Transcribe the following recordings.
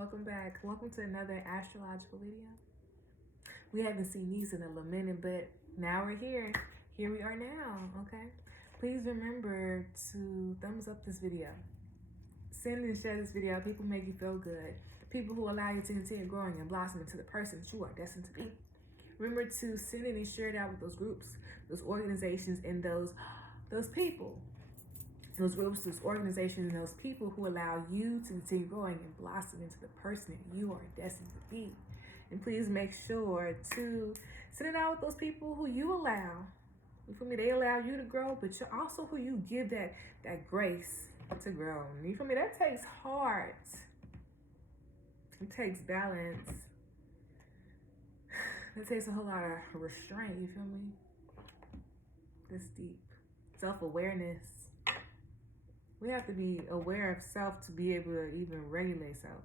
welcome back. Welcome to another astrological video. We haven't seen these in a little minute, but now we're here. Here we are now, okay? Please remember to thumbs up this video. Send and share this video. People make you feel good. People who allow you to continue growing and blossoming to the person that you are destined to be. Remember to send it and share it out with those groups, those organizations, and those people. Those groups, those organizations, and those people who allow you to continue growing and blossoming into the person that you are destined to be. And please make sure to send it out with those people who you allow. You feel me? They allow you to grow, but you're also who you give that grace to grow. You feel me? That takes heart. It takes balance. It takes a whole lot of restraint. You feel me? This deep self-awareness. We have to be aware of self to be able to even regulate self.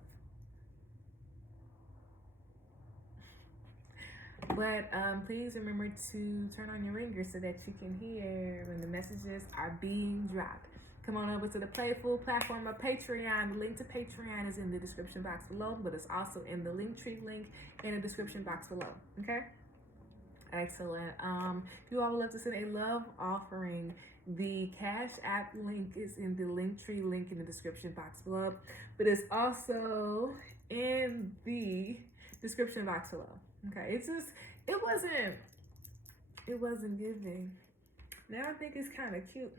But please remember to turn on your ringer so that you can hear when the messages are being dropped. Come on over to the Playful platform of Patreon. The link to Patreon is in the description box below, but it's also in the Linktree link in the description box below. Okay? Excellent. If you all would love to send a love offering, the Cash App link is in the Linktree link in the description box below, but it's also in the description box below. Okay, it's just it wasn't giving. Now I think it's kind of cute.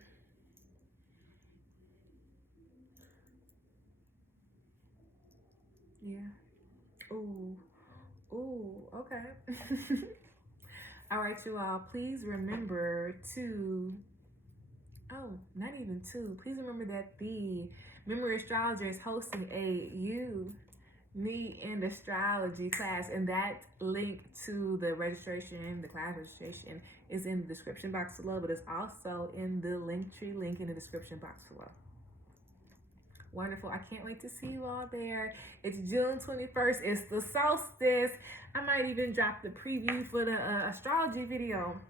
Yeah. Ooh. Okay. All right, you all. Please remember to. Oh, not even two. Please remember that the Memory Astrologer is hosting a Me and Astrology class, and that link to the registration, the class registration, is in the description box below, but it's also in the Linktree link in the description box below. Wonderful. I can't wait to see you all there. It's June 21st. It's the solstice. I might even drop the preview for the astrology video.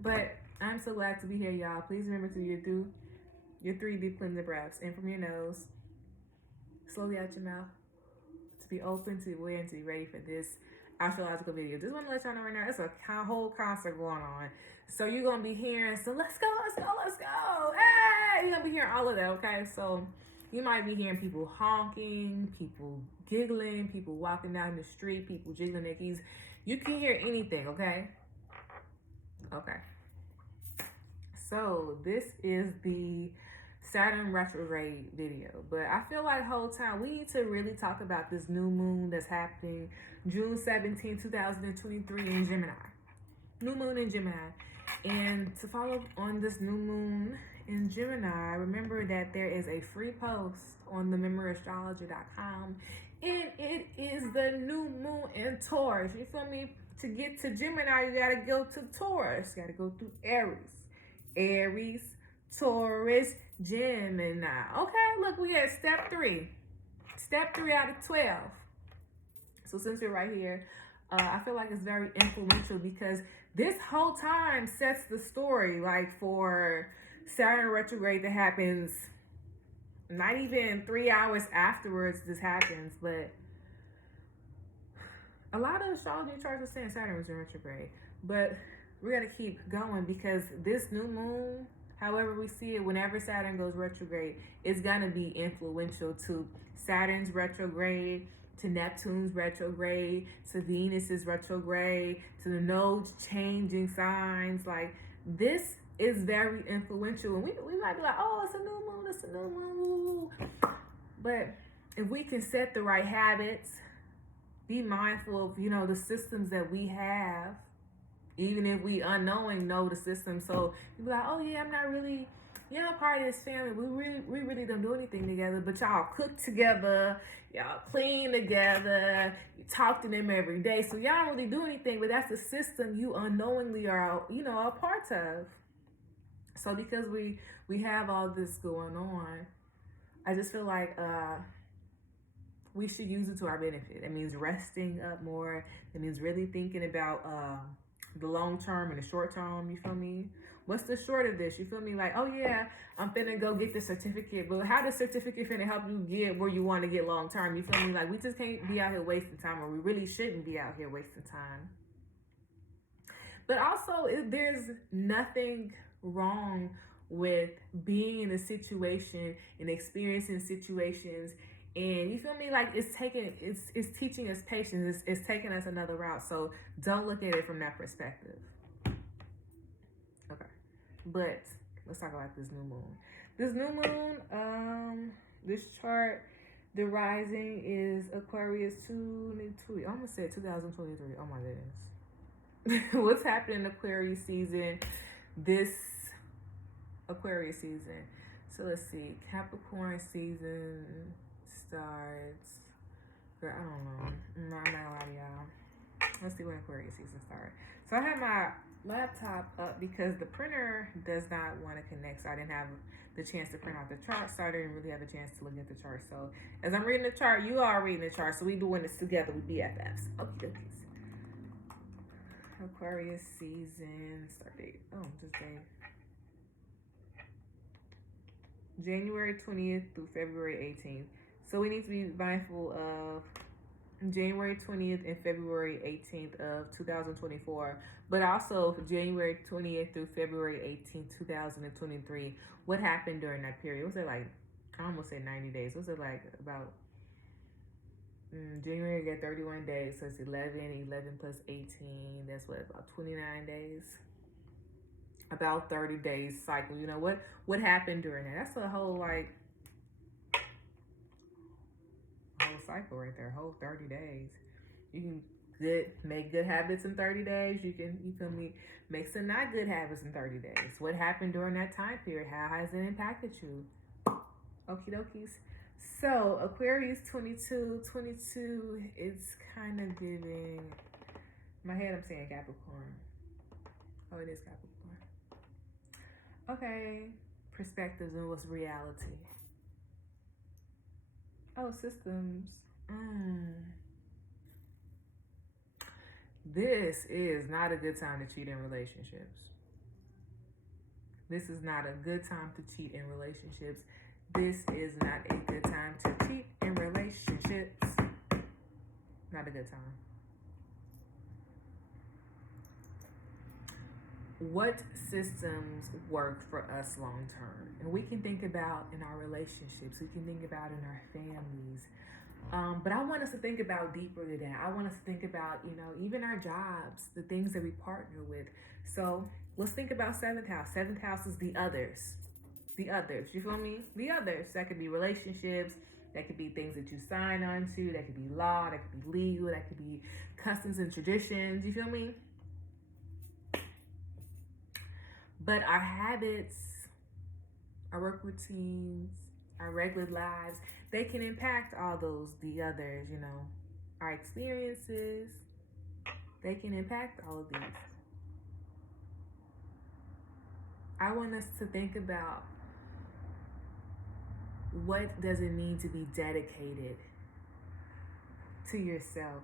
But I'm so glad to be here, y'all. Please remember to do your 3 deep cleansing breaths in from your nose, slowly out your mouth, to be open, to be aware, and to be ready for this astrological video. Just want to let y'all know right now, it's a whole concert going on. So you're going to be hearing, so let's go. Hey! You're going to be hearing all of that, okay? So you might be hearing people honking, people giggling, people walking down the street, people jiggling their keys. You can hear anything, okay? Okay. So this is the Saturn retrograde video, but I feel like the whole time we need to really talk about this new moon that's happening June 17, 2023 in Gemini. New moon in Gemini. And to follow on this new moon in Gemini, remember that there is a free post on the memoryastrology.com, and it is the new moon in Taurus. You feel me? To get to Gemini, you gotta go to Taurus. You gotta go through Aries, Taurus, Gemini. Okay, look, we at step 3. Step 3 out of 12. So since we're right here, I feel like it's very influential because this whole time sets the story, like for Saturn retrograde that happens not even 3 hours afterwards this happens, but a lot of astrology charts are saying Saturn was in retrograde, but we're going to keep going because this new moon, however we see it, whenever Saturn goes retrograde, it's going to be influential to Saturn's retrograde, to Neptune's retrograde, to Venus's retrograde, to the nodes changing signs. Like, this is very influential. And we might be like, oh, it's a new moon. But if we can set the right habits, be mindful of, the systems that we have, even if we unknowing know the system. So you be like, oh yeah, I'm not really, part of this family. We really don't do anything together, but y'all cook together, y'all clean together, you talk to them every day. So y'all don't really do anything, but that's the system you unknowingly are, a part of. So because we have all this going on, I just feel like we should use it to our benefit. That means resting up more. That means really thinking about the long term and the short term, you feel me? What's the short of this? You feel me? Like, oh yeah, I'm finna go get the certificate, but how the certificate finna help you get where you want to get long term? You feel me? Like, we just can't be out here wasting time, or we really shouldn't be out here wasting time. But also, there's nothing wrong with being in a situation and experiencing situations, and you feel me, like it's teaching us patience, it's taking us another route. So don't look at it from that perspective. Okay, but let's talk about this new moon. This chart, the rising is Aquarius 2. I almost said 2023. Oh my goodness. What's happening in Aquarius season, this Aquarius season? So let's see, Capricorn season starts, girl, I don't know, I'm not gonna lie to y'all. Let's see when Aquarius season starts. So I have my laptop up because the printer does not want to connect, so I didn't have the chance to print out the chart, so I didn't really have a chance to look at the chart. So as I'm reading the chart, you are reading the chart, so we doing this together with BFFs. Okay. Aquarius season start date. Oh, just day. January 20th through February 18th. So we need to be mindful of January 20th and February 18th of 2024, but also January 20th through February 18th, 2023. What happened during that period? Was it like, I almost said 90 days. Was it like about January got 31 days, so it's 11 plus 18. That's what, about 29 days. About 30 days cycle. You know what happened during that? That's a whole cycle right there. Whole 30 days. You can make good habits in 30 days. You can, you feel me, make some not good habits in 30 days. What happened during that time period? How has it impacted you? Okie dokies. So Aquarius 22, it's kind of giving, my head I'm saying Capricorn. Oh, it is Capricorn. Okay, perspectives and what's reality. Oh, systems. This is not a good time to cheat in relationships. This is not a good time to cheat in relationships. This is not a good time to cheat in relationships. Not a good time. What systems work for us long term? And we can think about in our relationships, we can think about in our families. But I want us to think about deeper than that. I want us to think about, even our jobs, the things that we partner with. So let's think about 7th house. 7th house is the others. The others, you feel me? The others. That could be relationships. That could be things that you sign on to. That could be law. That could be legal. That could be customs and traditions. You feel me? But our habits, our work routines, our regular lives, they can impact all those, the others, our experiences. They can impact all of these. I want us to think about, what does it mean to be dedicated to yourself,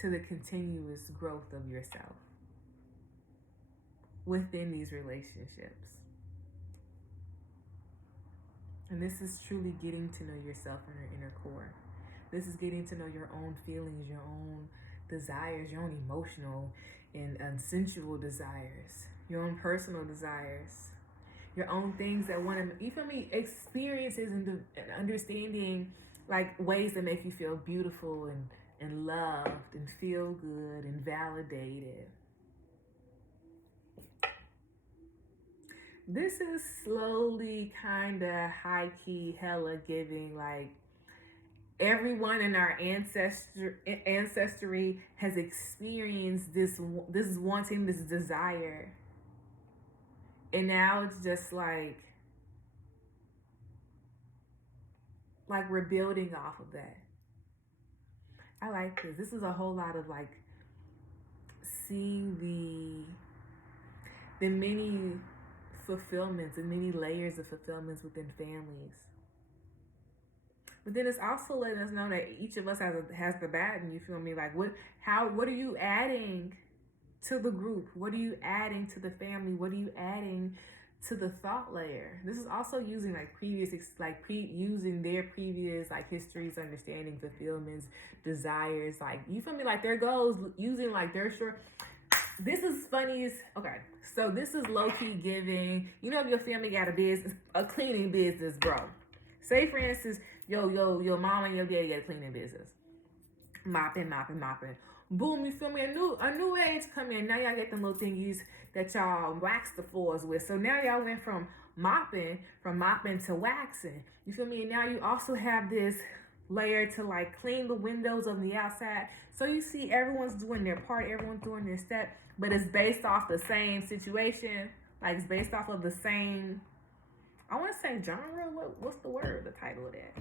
to the continuous growth of yourself within these relationships. And this is truly getting to know yourself in your inner core. This is getting to know your own feelings, your own desires, your own emotional and sensual desires, your own personal desires, your own things that want to, you feel me, experiences and understanding, like ways that make you feel beautiful and loved and feel good and validated. This is slowly kind of high-key hella giving, like, everyone in our ancestry has experienced this wanting, this desire. And now it's just like we're building off of that. I like this. This is a whole lot of like seeing the many fulfillments and many layers of fulfillments within families. But then it's also letting us know that each of us has the baton, you feel me? Like what are you adding to the group? What are you adding to the family? What are you adding to the thought layer? This is also using like using their previous like histories, understanding, fulfillments, desires, like, you feel me, like their goals, using like their short. This is funny as, okay, so this is low-key giving, you know, if your family got a business, a cleaning business, bro. Say for instance, your mom and your daddy got a cleaning business. Mopping. Boom, you feel me? A new age come in. Now y'all get them little thingies that y'all wax the floors with. So now y'all went from mopping to waxing. You feel me? And now you also have this layer to like clean the windows on the outside. So you see everyone's doing their part, everyone's doing their step, but it's based off the same situation. Like it's based off of the same, I want to say genre. What's the word? The title of that?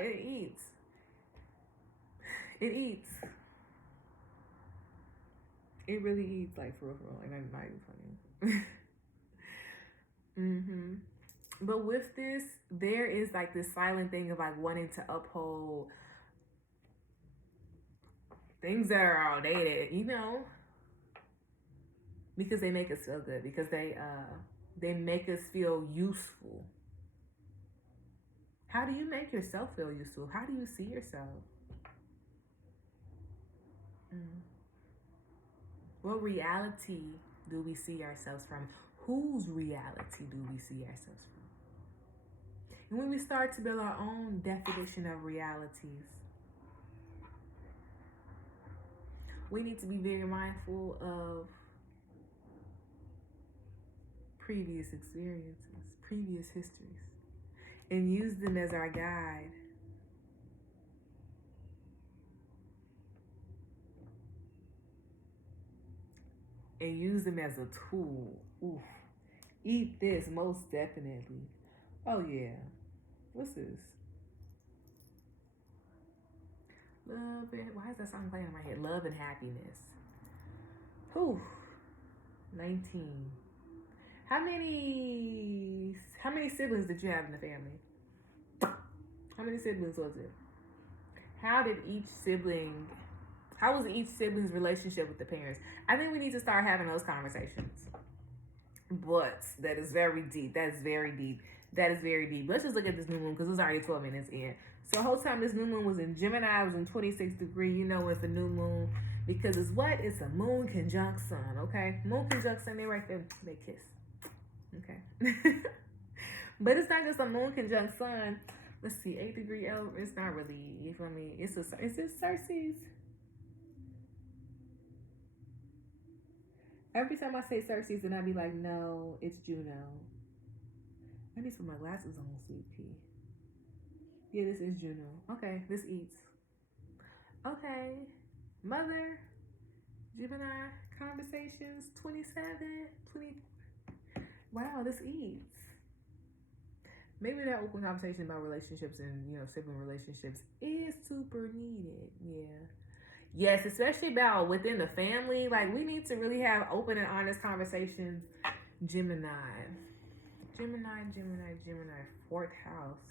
It eats. It eats. It really eats, like, for real. Like, that's not even funny. But with this, there is like this silent thing of like wanting to uphold things that are outdated, you know, because they make us feel good, because they make us feel useful. How do you make yourself feel useful? How do you see yourself? What reality do we see ourselves from? Whose reality do we see ourselves from? And when we start to build our own definition of realities, we need to be very mindful of previous experiences, previous histories, and use them as our guide. And use them as a tool. Oof. Eat this, most definitely. Oh yeah. What's this? Love and, why is that song playing in my head? Love and Happiness. Whew. 19. How many siblings did you have in the family? How many siblings was it? How was each sibling's relationship with the parents? I think we need to start having those conversations. But that is very deep. That is very deep. Let's just look at this new moon, because it's already 12 minutes in. So the whole time this new moon was in Gemini, it was in 26 degree. You know it's a new moon because it's what? It's a moon conjunct sun, okay? Moon conjunct sun, they right there, they kiss. Okay. But it's not just a moon conjunct sun. Let's see, 8 degree L. It's not really, you feel me? Is it Ceres? Every time I say Ceres, then I be like, no, it's Juno. I need to put my glasses on, sweet pea. Yeah, this is Juno. Okay, this eats. Okay, Mother, Gemini, Conversations, 27, 20. Wow, this eats. Maybe that open conversation about relationships and, you know, sibling relationships is super needed. Yeah. Yes, especially about within the family. Like, we need to really have open and honest conversations. Gemini, 4th house.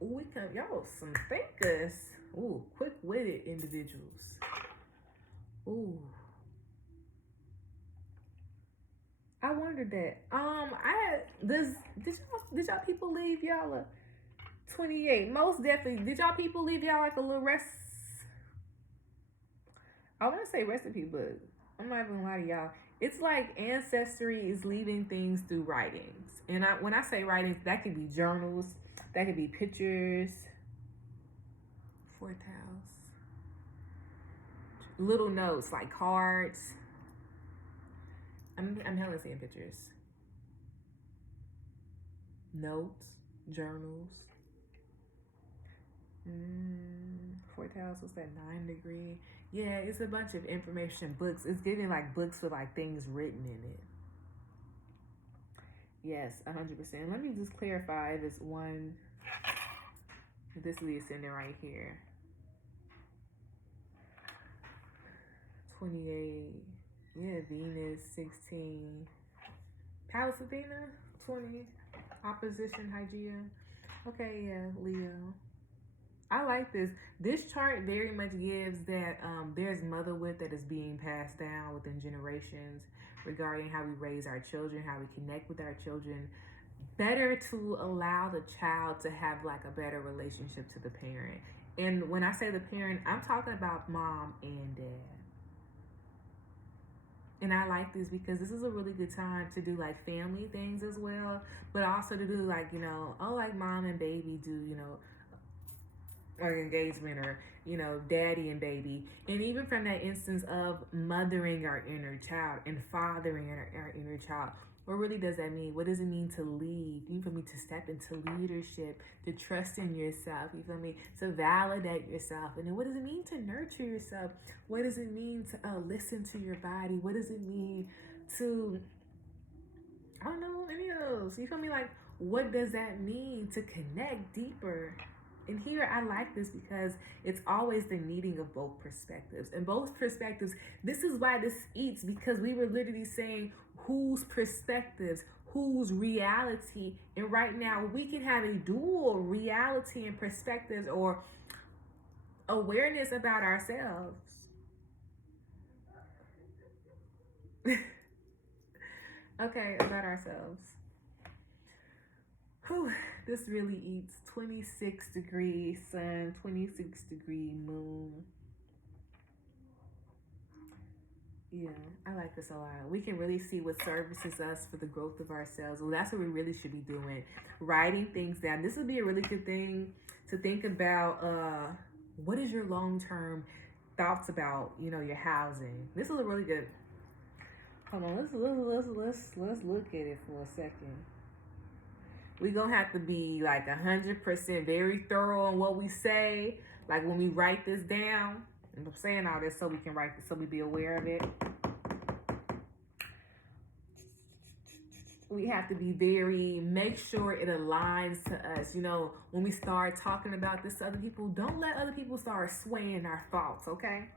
Ooh, y'all some thinkers. Ooh, quick-witted individuals. Ooh. I wondered that. Did y'all people leave y'all a 28? Most definitely. Did y'all people leave y'all like a little I want to say recipe, but I'm not even gonna lie to y'all. It's like ancestry is leaving things through writings. And when I say writings, that could be journals, that could be pictures. 4th house. Little notes, like cards. I'm hella seeing pictures. Notes, journals. 4th house, what's that, 9 degree? Yeah, it's a bunch of information, books. It's giving like books with like things written in it. Yes, 100%. Let me just clarify this one. This is the ascendant right here. 28. Yeah, Venus, 16. Pallas Athena, 20. Opposition, Hygeia. Okay, yeah, Leo. I like this. This chart very much gives that there's motherhood that is being passed down within generations regarding how we raise our children, how we connect with our children. Better to allow the child to have like a better relationship to the parent. And when I say the parent, I'm talking about mom and dad. And I like this because this is a really good time to do like family things as well, but also to do like, like mom and baby do, or engagement, or daddy and baby. And even from that instance of mothering our inner child and fathering our inner child, what really does that mean? What does it mean to lead? You feel me? To step into leadership, to trust in yourself, you feel me? To validate yourself. And then what does it mean to nurture yourself? What does it mean to listen to your body? What does it mean to, I don't know, any of those? You feel me? Like, what does that mean to connect deeper? And here I like this because it's always the meeting of both perspectives. And both perspectives, this is why this eats, because we were literally saying whose perspectives, whose reality. And right now we can have a dual reality and perspectives, or awareness about ourselves. Okay, about ourselves. Whew, this really eats. 26 degree sun, 26 degree moon. Yeah, I like this a lot. We can really see what services us for the growth of ourselves. Well, that's what we really should be doing. Writing things down. This would be a really good thing to think about. What is your long-term thoughts about, your housing? This is a really good. Hold on, let's look at it for a second. We're gonna have to be like 100% very thorough on what we say. Like when we write this down. And I'm saying all this so we can write this, so we be aware of it. We have to be make sure it aligns to us. When we start talking about this to other people, don't let other people start swaying our thoughts, okay?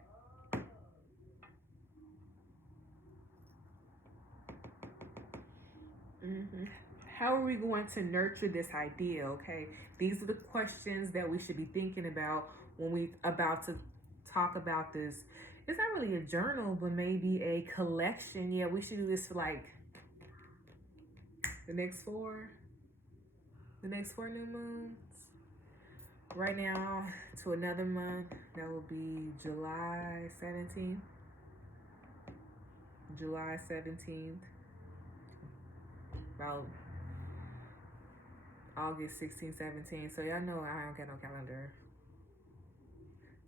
How are we going to nurture this idea, okay? These are the questions that we should be thinking about when we about to talk about this. It's not really a journal, but maybe a collection. Yeah, we should do this for like the next four new moons. Right now to another month, that will be July 17th. July 17th. About August 16, 17. So y'all know I don't got no calendar.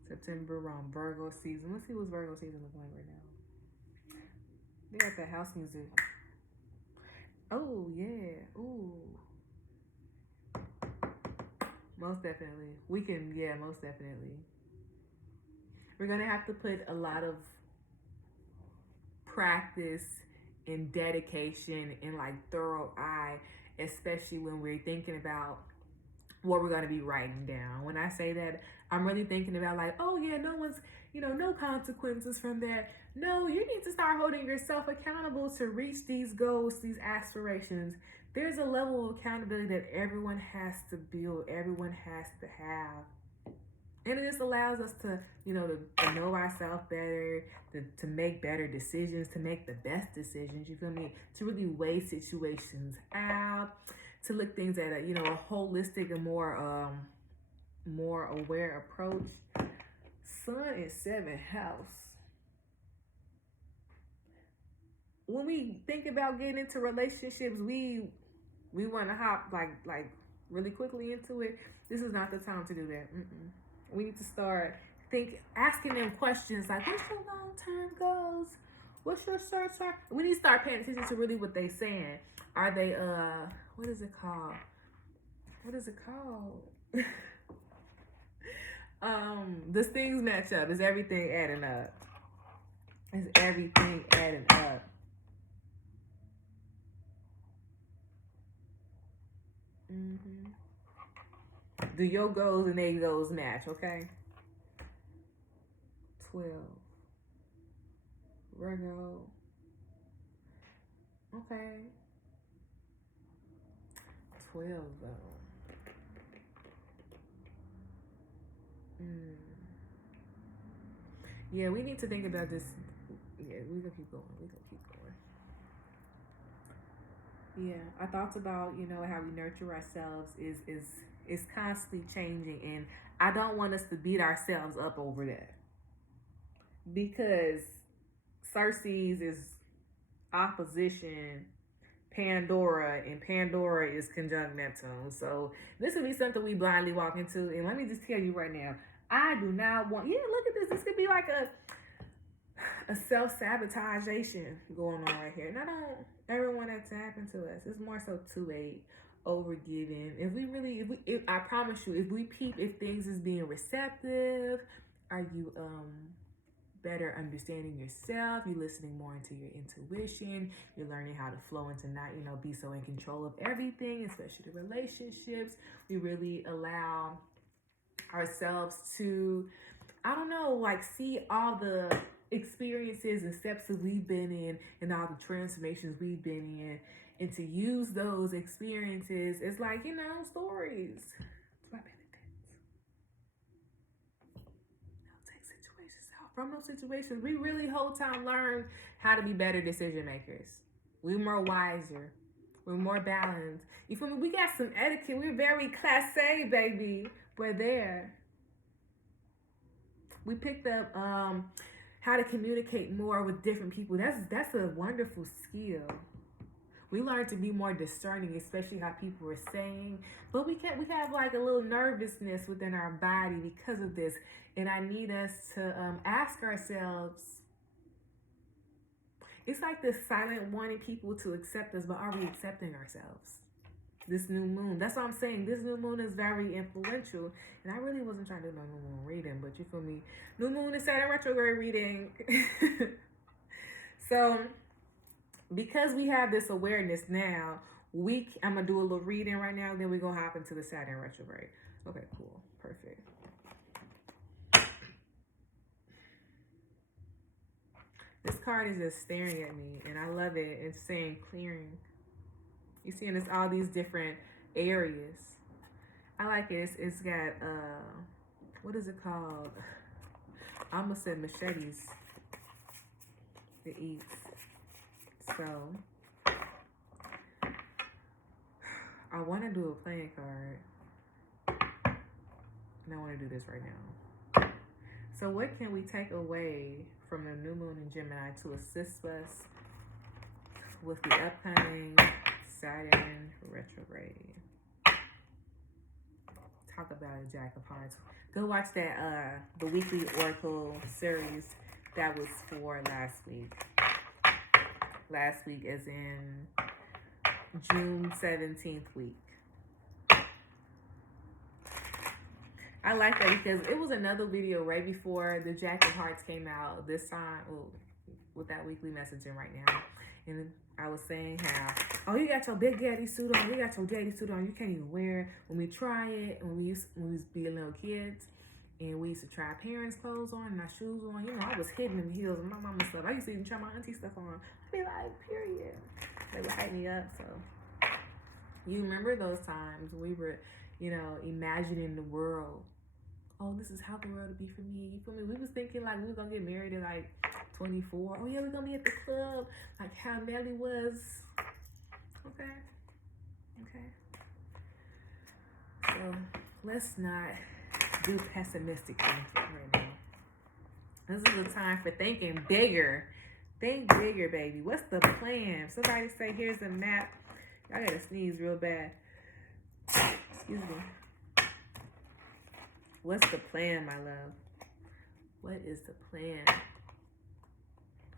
September, around Virgo season. Let's see what's Virgo season looking like right now. They got that house music. Oh, yeah. Ooh. Most definitely. We can, most definitely. We're going to have to put a lot of practice and dedication and like thorough eye, especially when we're thinking about what we're going to be writing down. When I say that, I'm really thinking about like, oh yeah, no one's, no consequences from that. No, you need to start holding yourself accountable to reach these goals, these aspirations. There's a level of accountability that everyone has to build, everyone has to have. And it just allows us to, to know ourselves better, to make better decisions, to make the best decisions, you feel me? To really weigh situations out, to look things at a holistic and more aware approach. Sun in 7th house. When we think about getting into relationships, we want to hop like really quickly into it. This is not the time to do that. We need to start asking them questions like, what's your long-term goals? What's your short-term? We need to start paying attention to really what they saying. Are they, what is it called? Does things match up? Is everything adding up? Do your goals and their goals match, okay? 12. Virgo. Okay. 12 though. Mm. Yeah, we need to think about this. Yeah, we're gonna keep going. We're gonna keep going. Yeah, our thoughts about, you know, how we nurture ourselves is constantly changing, and I don't want us to beat ourselves up over that, because Cersei's is opposition Pandora, and Pandora is conjunct Neptune. So this would be something we blindly walk into. And let me just tell you right now, I do not want. Yeah, look at this. This could be like a self-sabotageation going on right here. And I don't ever want that to happen to us. It's more so to a overgiving. If we really, if I promise you, if we peep, if things is being receptive, are you better understanding yourself, you're listening more into your intuition, you're learning how to flow and to not, you know, be so in control of everything, especially the relationships. We really allow ourselves to, I don't know, like see all the experiences and steps that we've been in and all the transformations we've been in, and to use those experiences as, like, you know, stories. From those situations, we really whole time learn how to be better decision makers. We're more wiser. We're more balanced. You feel me? We got some etiquette. We're very classé, baby. We're there. We picked up how to communicate more with different people. That's a wonderful skill. We learned to be more discerning, especially how people are saying. But we have like a little nervousness within our body because of this. And I need us to ask ourselves, it's like this silent wanting people to accept us, but are we accepting ourselves? This new moon. That's what I'm saying. This new moon is very influential. And I really wasn't trying to do no new moon reading, but you feel me? New moon is Saturn retrograde reading. So because we have this awareness now, I'm gonna do a little reading right now, then we're gonna hop into the Saturn retrograde. Okay, cool. Perfect. This card is just staring at me, and I love it. It's saying clearing. You see, and it's all these different areas. I like it. It's got, what is it called? I almost said machetes. It eats. So, I want to do a playing card. And I want to do this right now. So what can we take away from the new moon in Gemini to assist us with the upcoming Saturn retrograde? Talk about a Jack of Hearts. Go watch that the weekly oracle series that was for last week. Last week as in June 17th week. I like that because it was another video right before the Jack of Hearts came out this time, with that weekly messaging right now. And I was saying how, oh, you got your big daddy suit on, you got your daddy suit on, you can't even wear it. When we try it, when we used to be little kids, and we used to try our parents' clothes on and our shoes on, you know, I was hidden in the heels of my mama's stuff. I used to even try my auntie stuff on. I'd be like, period. They would hype me up. So you remember those times we were, you know, imagining the world. Oh, this is how the world would be for me. You feel me? We was thinking like we were gonna get married at like 24. Oh yeah, we're gonna be at the club, like how Nelly was. Okay. So let's not do pessimistic things right now. This is a time for thinking bigger. Think bigger, baby. What's the plan? Somebody say, here's a map. I gotta sneeze real bad. Excuse me. What's the plan, my love? What is the plan?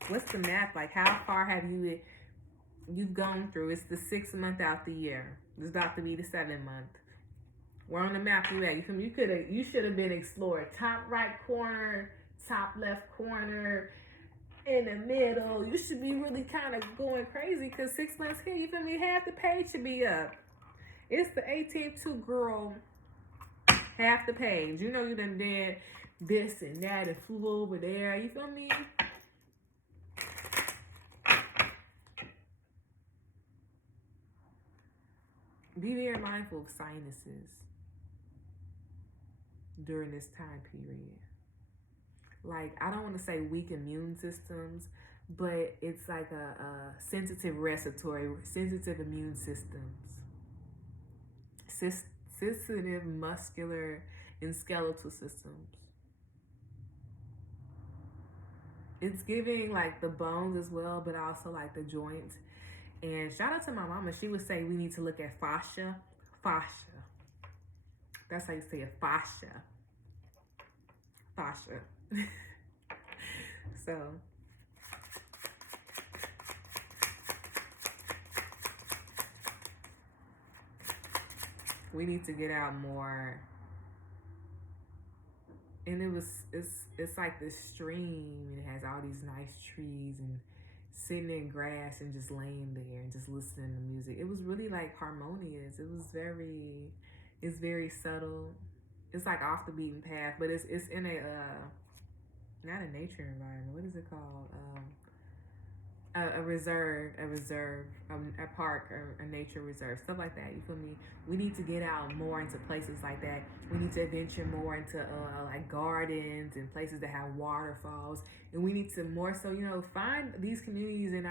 What's the map like? How far have you've gone through? It's the 6th month out the year. It's about to be the 7th month. Where on the map you at? You should have been explored. Top right corner, top left corner, in the middle. You should be really kind of going crazy because 6 months here, you feel me? Half the page should be up. It's the 18th to girl. Half the page. You know you done did this and that and flew over there. You feel me? Be very mindful of sinuses. during this time period. Like, I don't want to say weak immune systems, but it's like a sensitive respiratory, sensitive immune systems, sensitive muscular and skeletal systems. It's giving like the bones as well, but also like the joints. And shout out to my mama. She would say we need to look at fascia. Fascia. That's how you say it. Fascia. Fascia. So we need to get out more. And it's like this stream, and it has all these nice trees, and sitting in grass and just laying there and just listening to music. It was really like harmonious. It's very subtle. It's like off the beaten path, but it's in a not a nature environment. What is it called? A reserve, a park, or a nature reserve, stuff like that. You feel me? We need to get out more into places like that. We need to venture more into like gardens and places that have waterfalls. And we need to more so, find these communities and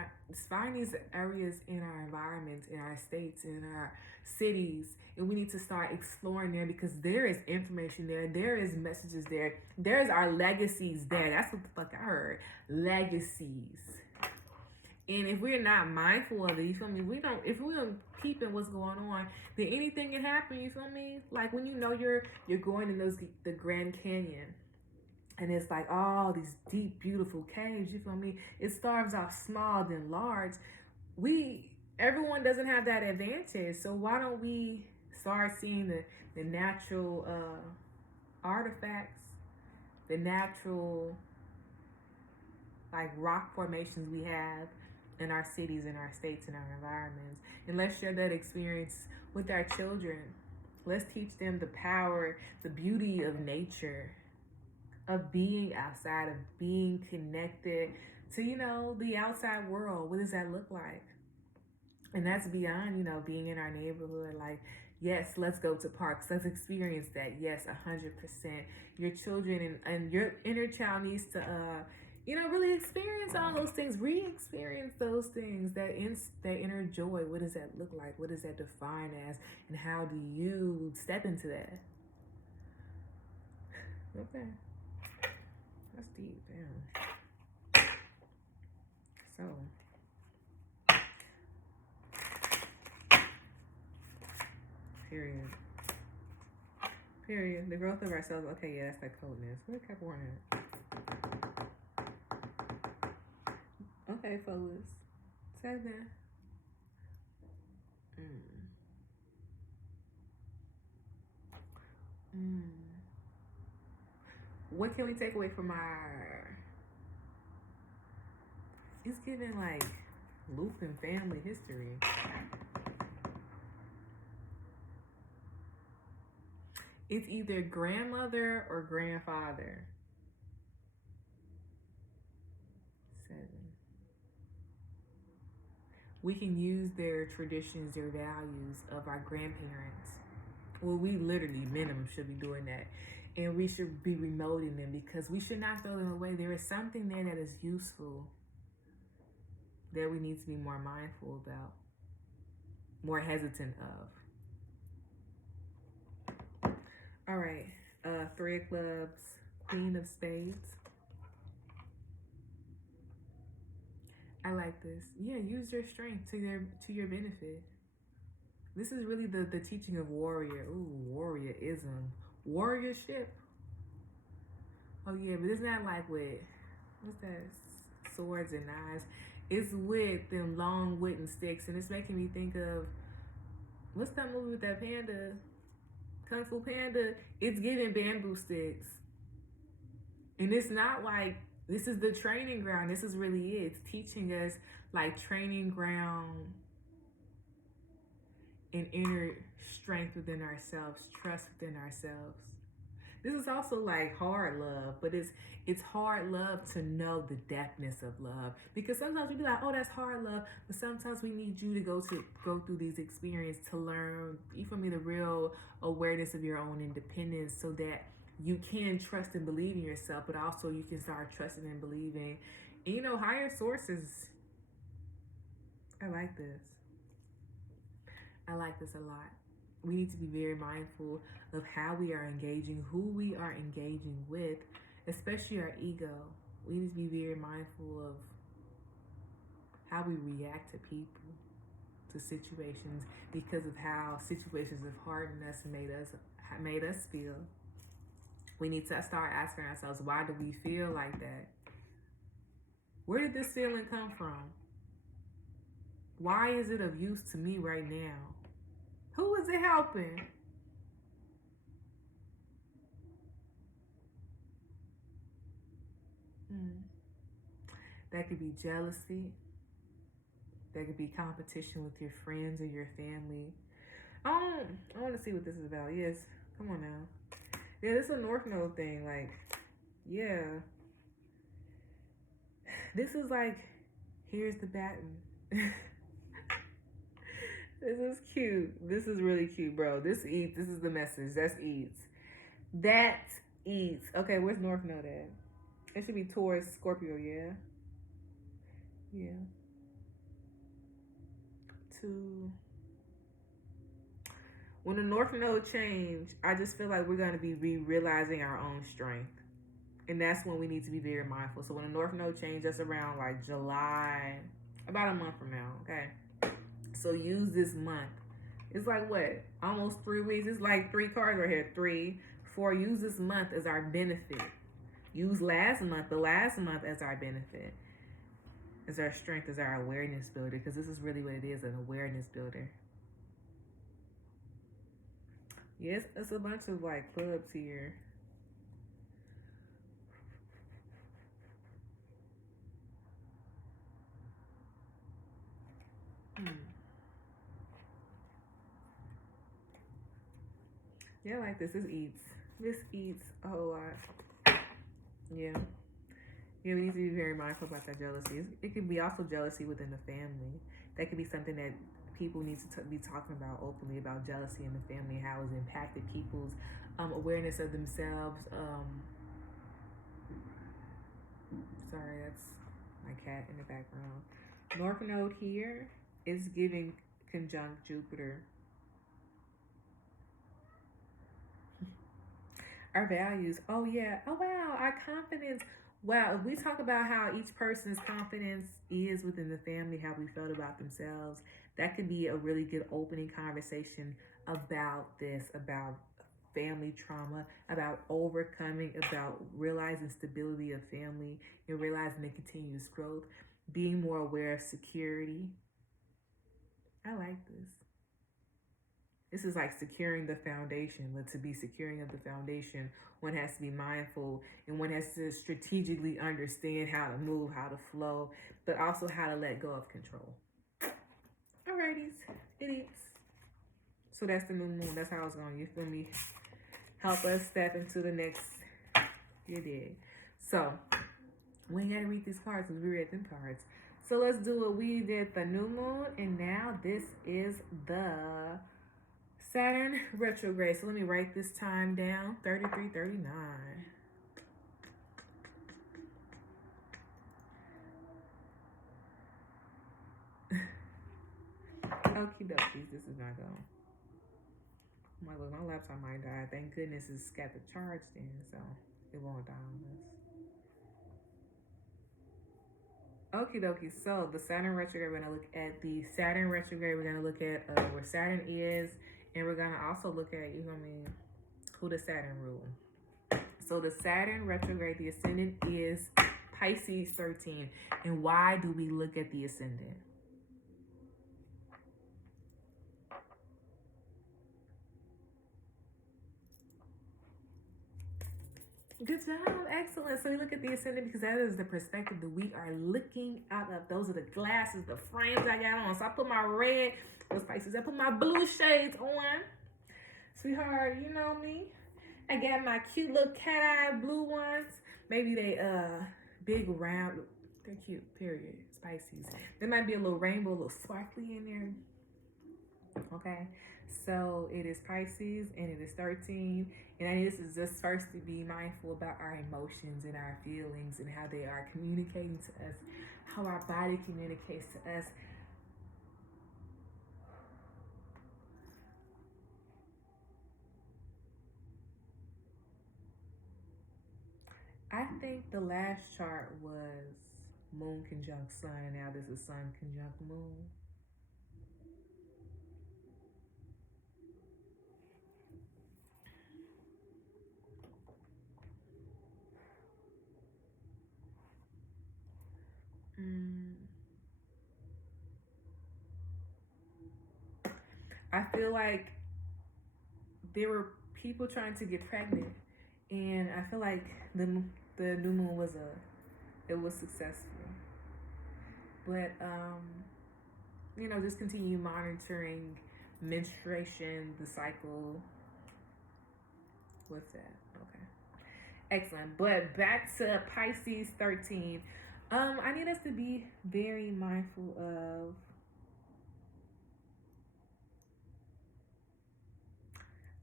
find these areas in our environments, in our states, in our cities. And we need to start exploring there, because there is information there. There is messages there. There's our legacies there. That's what the fuck I heard. Legacies. And if we're not mindful of it, you feel me? If we don't keep in what's going on, then anything can happen. You feel me? Like when you're going in the Grand Canyon, and it's like all these deep, beautiful caves. You feel me? It starts off small, then large. Everyone doesn't have that advantage. So why don't we start seeing the natural artifacts, the natural like rock formations we have in our cities, in our states, in our environments, and let's share that experience with our children. Let's teach them the power, the beauty of nature, of being outside, of being connected to, the outside world. What does that look like? And that's beyond, being in our neighborhood. Like, yes, let's go to parks. Let's experience that. Yes, 100%. Your children and your inner child needs to really experience all those things, re-experience those things, that inner joy. What does that look like? What does that define as? And how do you step into that? Okay. That's deep, damn. So, period. The growth of ourselves. Okay, yeah, that's like coldness. Where kept warning? Okay, fellas. 7. What can we take away from it's giving like looping family history. It's either grandmother or grandfather. 7. We can use their traditions, their values of our grandparents. Well, we literally, minimum, should be doing that. And we should be remoting them, because we should not throw them away. There is something there that is useful that we need to be more mindful about, more hesitant of. All right. 3 of Clubs, Queen of Spades. I like this. Yeah, use your strength to your benefit. This is really the teaching of warrior. Ooh, warriorism. Warriorship. Oh yeah, but it's not like with, what's that, swords and knives. It's with them long wooden sticks, and it's making me think of, what's that movie with that panda? Kung Fu Panda. It's giving bamboo sticks. And it's not like, this is the training ground. This is really it. It's teaching us like training ground and inner strength within ourselves, trust within ourselves. This is also like hard love, but it's hard love to know the depthness of love. Because sometimes we be like, oh, that's hard love, but sometimes we need you to go through these experiences to learn, you feel me, the real awareness of your own independence, so that you can trust and believe in yourself, but also you can start trusting and believing, you know, higher sources. I like this. I like this a lot. We need to be very mindful of how we are engaging, who we are engaging with, especially our ego. We need to be very mindful of how we react to people, to situations, because of how situations have hardened us and made us feel. We need to start asking ourselves, why do we feel like that? Where did this feeling come from? Why is it of use to me right now? Who is it helping? That could be jealousy. That could be competition with your friends or your family. I want to see what this is about. Yes, come on now. Yeah, this is a North Node thing. Like, yeah. This is like, here's the baton. This is cute. This is really cute, bro. This eats. This is the message. That's eats. That eats. Okay, where's North Node at? It should be Taurus, Scorpio, yeah? Yeah. 2. When the North Node change, I just feel like we're going to be realizing our own strength. And that's when we need to be very mindful. So when the North Node change, that's around like July, about a month from now, okay? So use this month. It's like what? Almost 3 weeks. It's like 3 cards right here. 3, 4. Use this month as our benefit. Use the last month as our benefit. As our strength, as our awareness builder. Because this is really what it is, an awareness builder. Yes, it's a bunch of like clubs here. Yeah, like this. This eats. This eats a whole lot. Yeah. Yeah, we need to be very mindful about that jealousy. It could be also jealousy within the family. That could be something that people need to be talking about openly, about jealousy in the family, how it's impacted people's awareness of themselves. Sorry, that's my cat in the background. North Node here is giving conjunct Jupiter. Our values. Oh, yeah. Oh, wow. Our confidence. Wow. If we talk about how each person's confidence is within the family, how we felt about themselves, that could be a really good opening conversation about this, about family trauma, about overcoming, about realizing stability of family and realizing the continuous growth, being more aware of security. I like this. This is like securing the foundation. But to be securing of the foundation, one has to be mindful and one has to strategically understand how to move, how to flow, but also how to let go of control. Alrighties, it is. So that's the new moon. That's how it's going. You feel me? Help us step into the next. You did. So we ain't gotta read these cards because we read them cards. So let's do it. We did the new moon, and now this is the Saturn retrograde. So let me write this time down. 3339. Okie dokies. This is not going. My laptop might die. Thank goodness it's got the charge in, so it won't die on us. Okie dokie. So the Saturn retrograde, we're gonna look at the Saturn retrograde. We're gonna look at where Saturn is, and we're gonna also look at who does Saturn rule. So the Saturn retrograde, the ascendant is Pisces 13. And why do we look at the ascendant? Good job. Excellent. So we look at the ascendant because that is the perspective that we are looking out of. Those are the glasses, the frames I got on. So I put my red, those Pisces, I put my blue shades on. Sweetheart, you know me. I got my cute little cat-eye blue ones. Maybe they big round. They're cute, period. Pisces. There might be a little rainbow, a little sparkly in there. Okay. So it is Pisces and it is 13. And I need us to just first to be mindful about our emotions and our feelings and how they are communicating to us, how our body communicates to us. I think the last chart was Moon conjunct Sun, and now this is Sun conjunct Moon. I feel like there were people trying to get pregnant, and I feel like the new moon was successful. But just continue monitoring menstruation, the cycle. What's that? Okay, excellent. But back to Pisces 13. I need us to be very mindful of.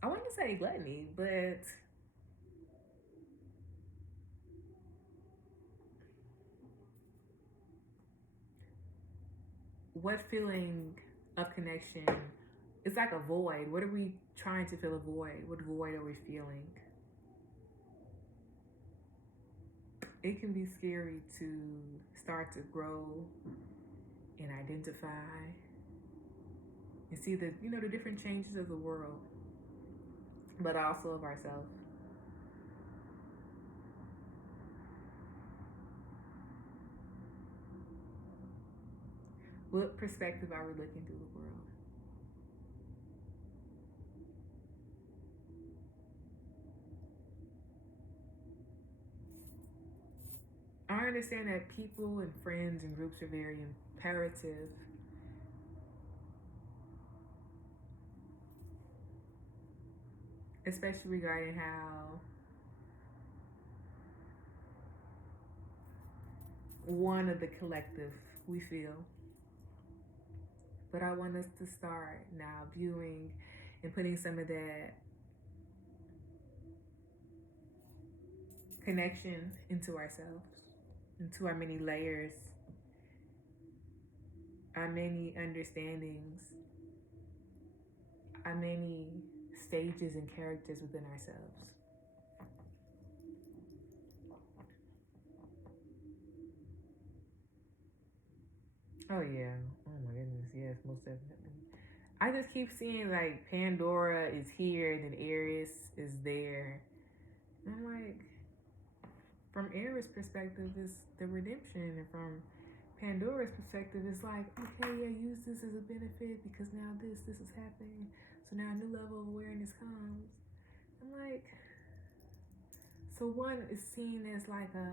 I want to say gluttony, but what feeling of connection? It's like a void. What are we trying to fill a void? What void are we feeling? It can be scary to start to grow and identify and see the different changes of the world, but also of ourselves. What perspective are we looking through the world? I understand that people and friends and groups are very imperative. Especially regarding how one of the collective we feel. But I want us to start now viewing and putting some of that connection into ourselves, into our many layers, our many understandings, our many stages and characters within ourselves. Oh yeah. Oh my goodness. Yes, most definitely. I just keep seeing like Pandora is here and then Aries is there. And I'm like, from Aries' perspective, it's the redemption, and from Pandora's perspective, it's like, okay, yeah, use this as a benefit because now this is happening. So now a new level of awareness comes. I'm like, so one is seen as like a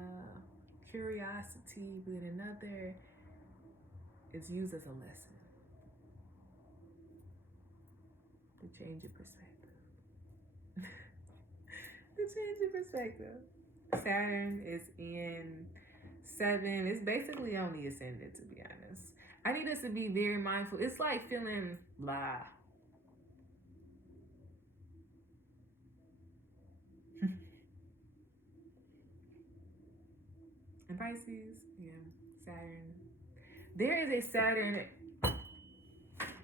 curiosity, but then another is used as a lesson to change your perspective. To change your perspective. Saturn is in 7. It's basically only ascendant, to be honest. I need us to be very mindful. It's like feeling blah. And Pisces, yeah, Saturn. There is a Saturn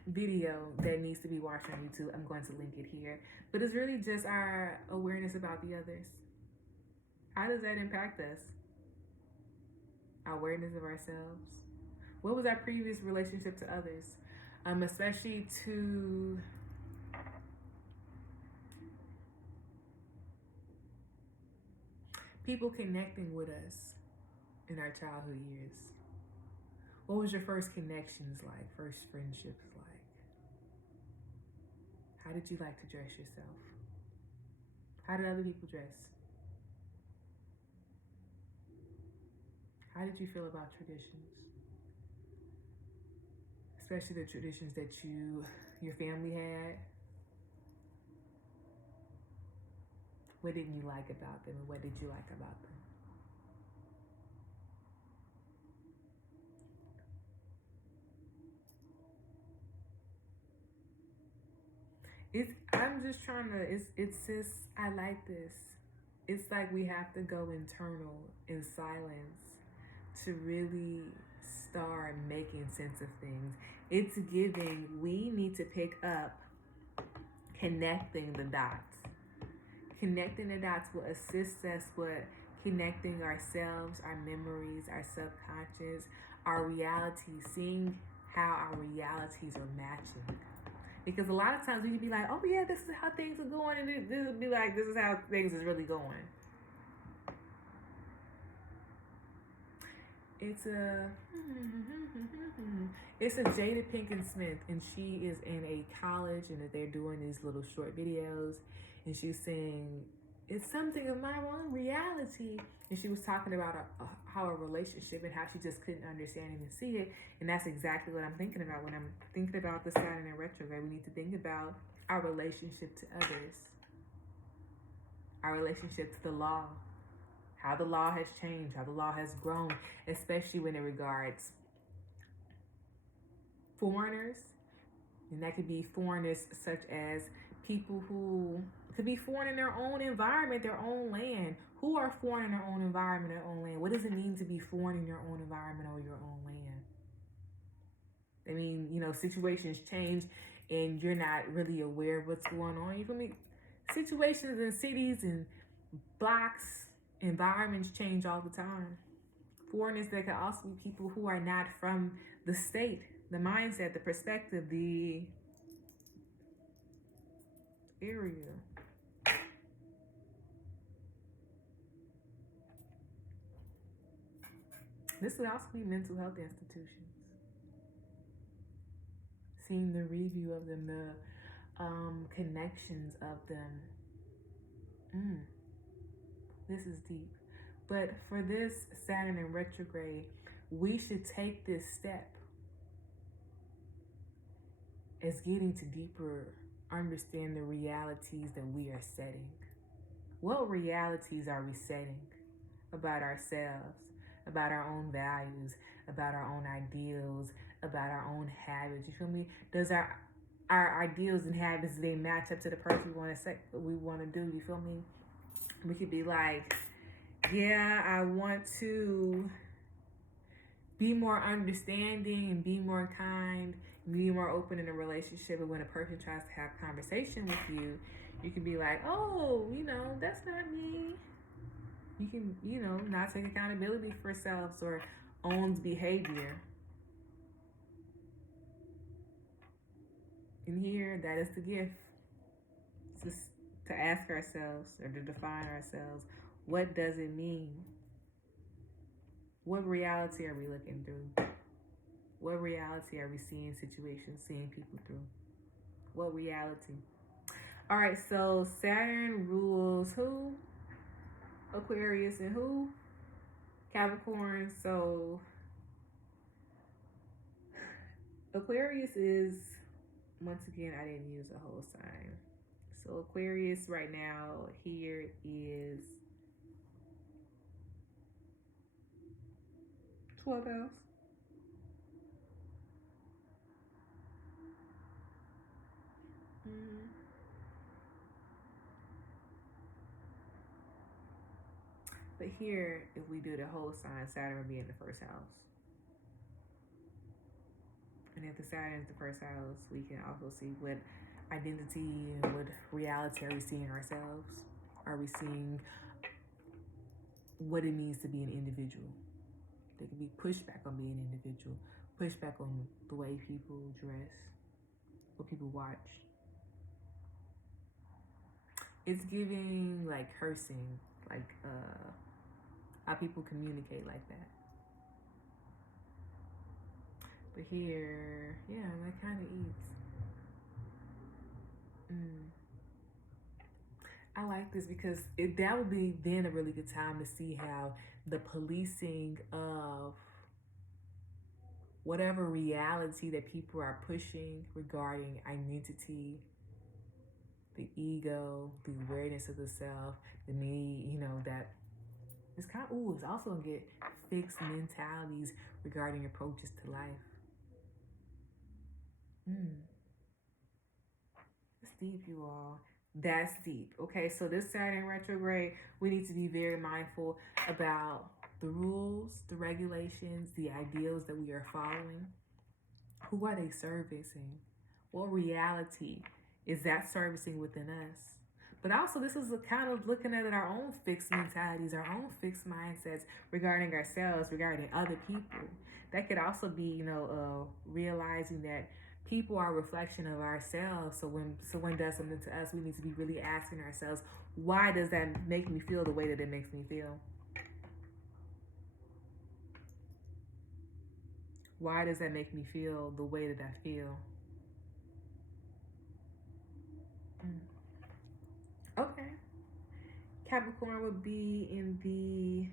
video that needs to be watched on YouTube. I'm going to link it here. But it's really just our awareness about the others. How does that impact us? Our awareness of ourselves. What was our previous relationship to others? Especially to people connecting with us in our childhood years. What was your first connections like? First friendships like? How did you like to dress yourself? How did other people dress? How did you feel about traditions? Especially the traditions that your family had. What didn't you like about them, and what did you like about them? I'm just trying to, it's just, I like this. It's like we have to go internal in silence to really start making sense of things. It's giving, we need to pick up connecting the dots. Connecting the dots will assist us with connecting ourselves, our memories, our subconscious, our reality, seeing how our realities are matching. Because a lot of times we can be like, oh yeah, this is how things are going, and this will be like, this is how things is really going. It's a Jada Pinkett Smith, and she is in a college, and they're doing these little short videos, and she's saying it's something of my own reality, and she was talking about how a relationship and how she just couldn't understand and see it, and that's exactly what I'm thinking about when I'm thinking about the Saturn in retrograde. We need to think about our relationship to others, our relationship to the law, how the law has changed, how the law has grown, especially when it regards foreigners. And that could be foreigners such as people who could be foreign in their own environment, their own land. Who are foreign in their own environment, their own land? What does it mean to be foreign in your own environment or your own land? I mean, you know, situations change and you're not really aware of what's going on. You feel me? Situations in cities and blocks, environments change all the time. Foreigners, that could also be people who are not from the state, the mindset, the perspective, the area. This would also be mental health institutions. Seeing the review of them, the connections of them. This is deep. But for this Saturn in retrograde, we should take this step as getting to deeper understand the realities that we are setting. What realities are we setting about ourselves, about our own values, about our own ideals, about our own habits? You feel me? Does our ideals and habits, they match up to the person we want to do? You feel me? We could be like, yeah, I want to be more understanding and be more kind, be more open in a relationship. But when a person tries to have conversation with you, you can be like, oh, you know, that's not me. You can, you know, not take accountability for selves or owns behavior. And here, that is the gift. It's just to ask ourselves or to define ourselves. What does it mean? What reality are we looking through? What reality are we seeing situations, seeing people through? What reality? All right, so Saturn rules who? Aquarius and who? Capricorn. So Aquarius is, once again, I didn't use a whole sign. So Aquarius right now here is 12th house. But here, if we do the whole sign, Saturn would be in the first house. And if the Saturn is the first house, we can also see what identity and what reality are we seeing ourselves? Are we seeing what it means to be an individual? There can be pushback on being an individual, pushback on the way people dress, what people watch. It's giving like cursing, like how people communicate like that. But here, yeah, that kind of eats. I like this because that would be then a really good time to see how the policing of whatever reality that people are pushing regarding identity, the ego, the awareness of the self, the need, you know, that it's kind of, it's also going to get fixed mentalities regarding approaches to life. deep, you all. That's deep. Okay, so this Saturn retrograde, we need to be very mindful about the rules, the regulations, the ideals that we are following. Who are they servicing? What reality is that servicing within us? But also, this is a kind of looking at our own fixed mentalities, our own fixed mindsets regarding ourselves, regarding other people. That could also be, realizing that people are a reflection of ourselves. So when someone does something to us, we need to be really asking ourselves, why does that make me feel the way that it makes me feel? Why does that make me feel the way that I feel? Okay. Capricorn would be in the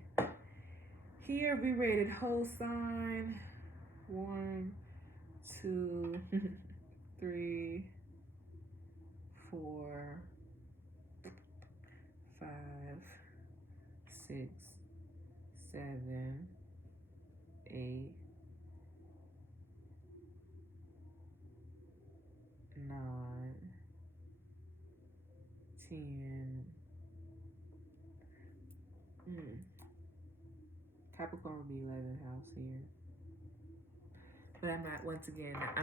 here we rated whole sign. 1, 2, 3, 4, 5, 6, 7, 8, 9, 10. Capricorn would be 11th house here. But I'm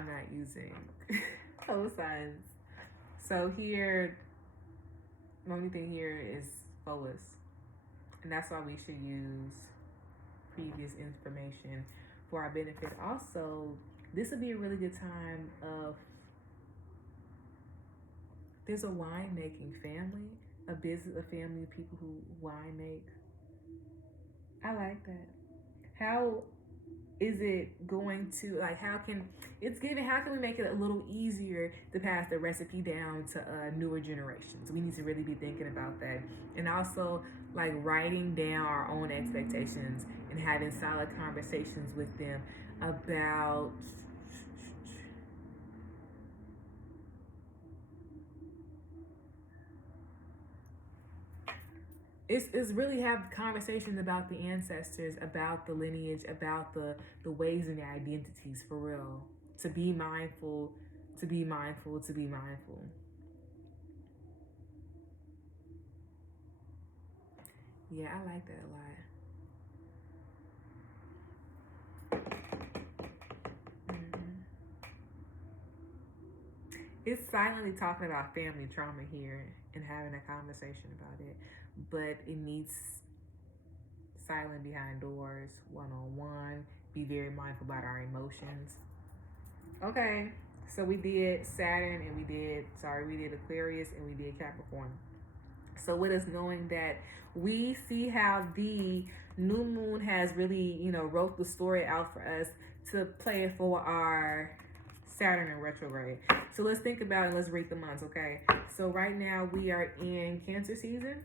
not using those signs. So here, the only thing here is Pholis. And that's why we should use previous information for our benefit. Also, this would be a really good time of, there's a winemaking family, a family of people who wine make. I like that. How is it going to, how can we make it a little easier to pass the recipe down to newer generations? We need to really be thinking about that. And also, writing down our own expectations and having solid conversations with them about it's really have conversations about the ancestors, about the lineage, about the ways and the identities, for real. To be mindful, to be mindful, to be mindful. Yeah, I like that a lot. It's silently talking about family trauma here and having a conversation about it, but it needs silent behind doors, one-on-one. Be very mindful about our emotions. Okay, so we did Saturn and we did Aquarius and we did Capricorn. So with us knowing that, we see how the new moon has really, wrote the story out for us to play it for our Saturn in retrograde. So let's think about it. Let's rate the months, okay? So right now we are in Cancer season.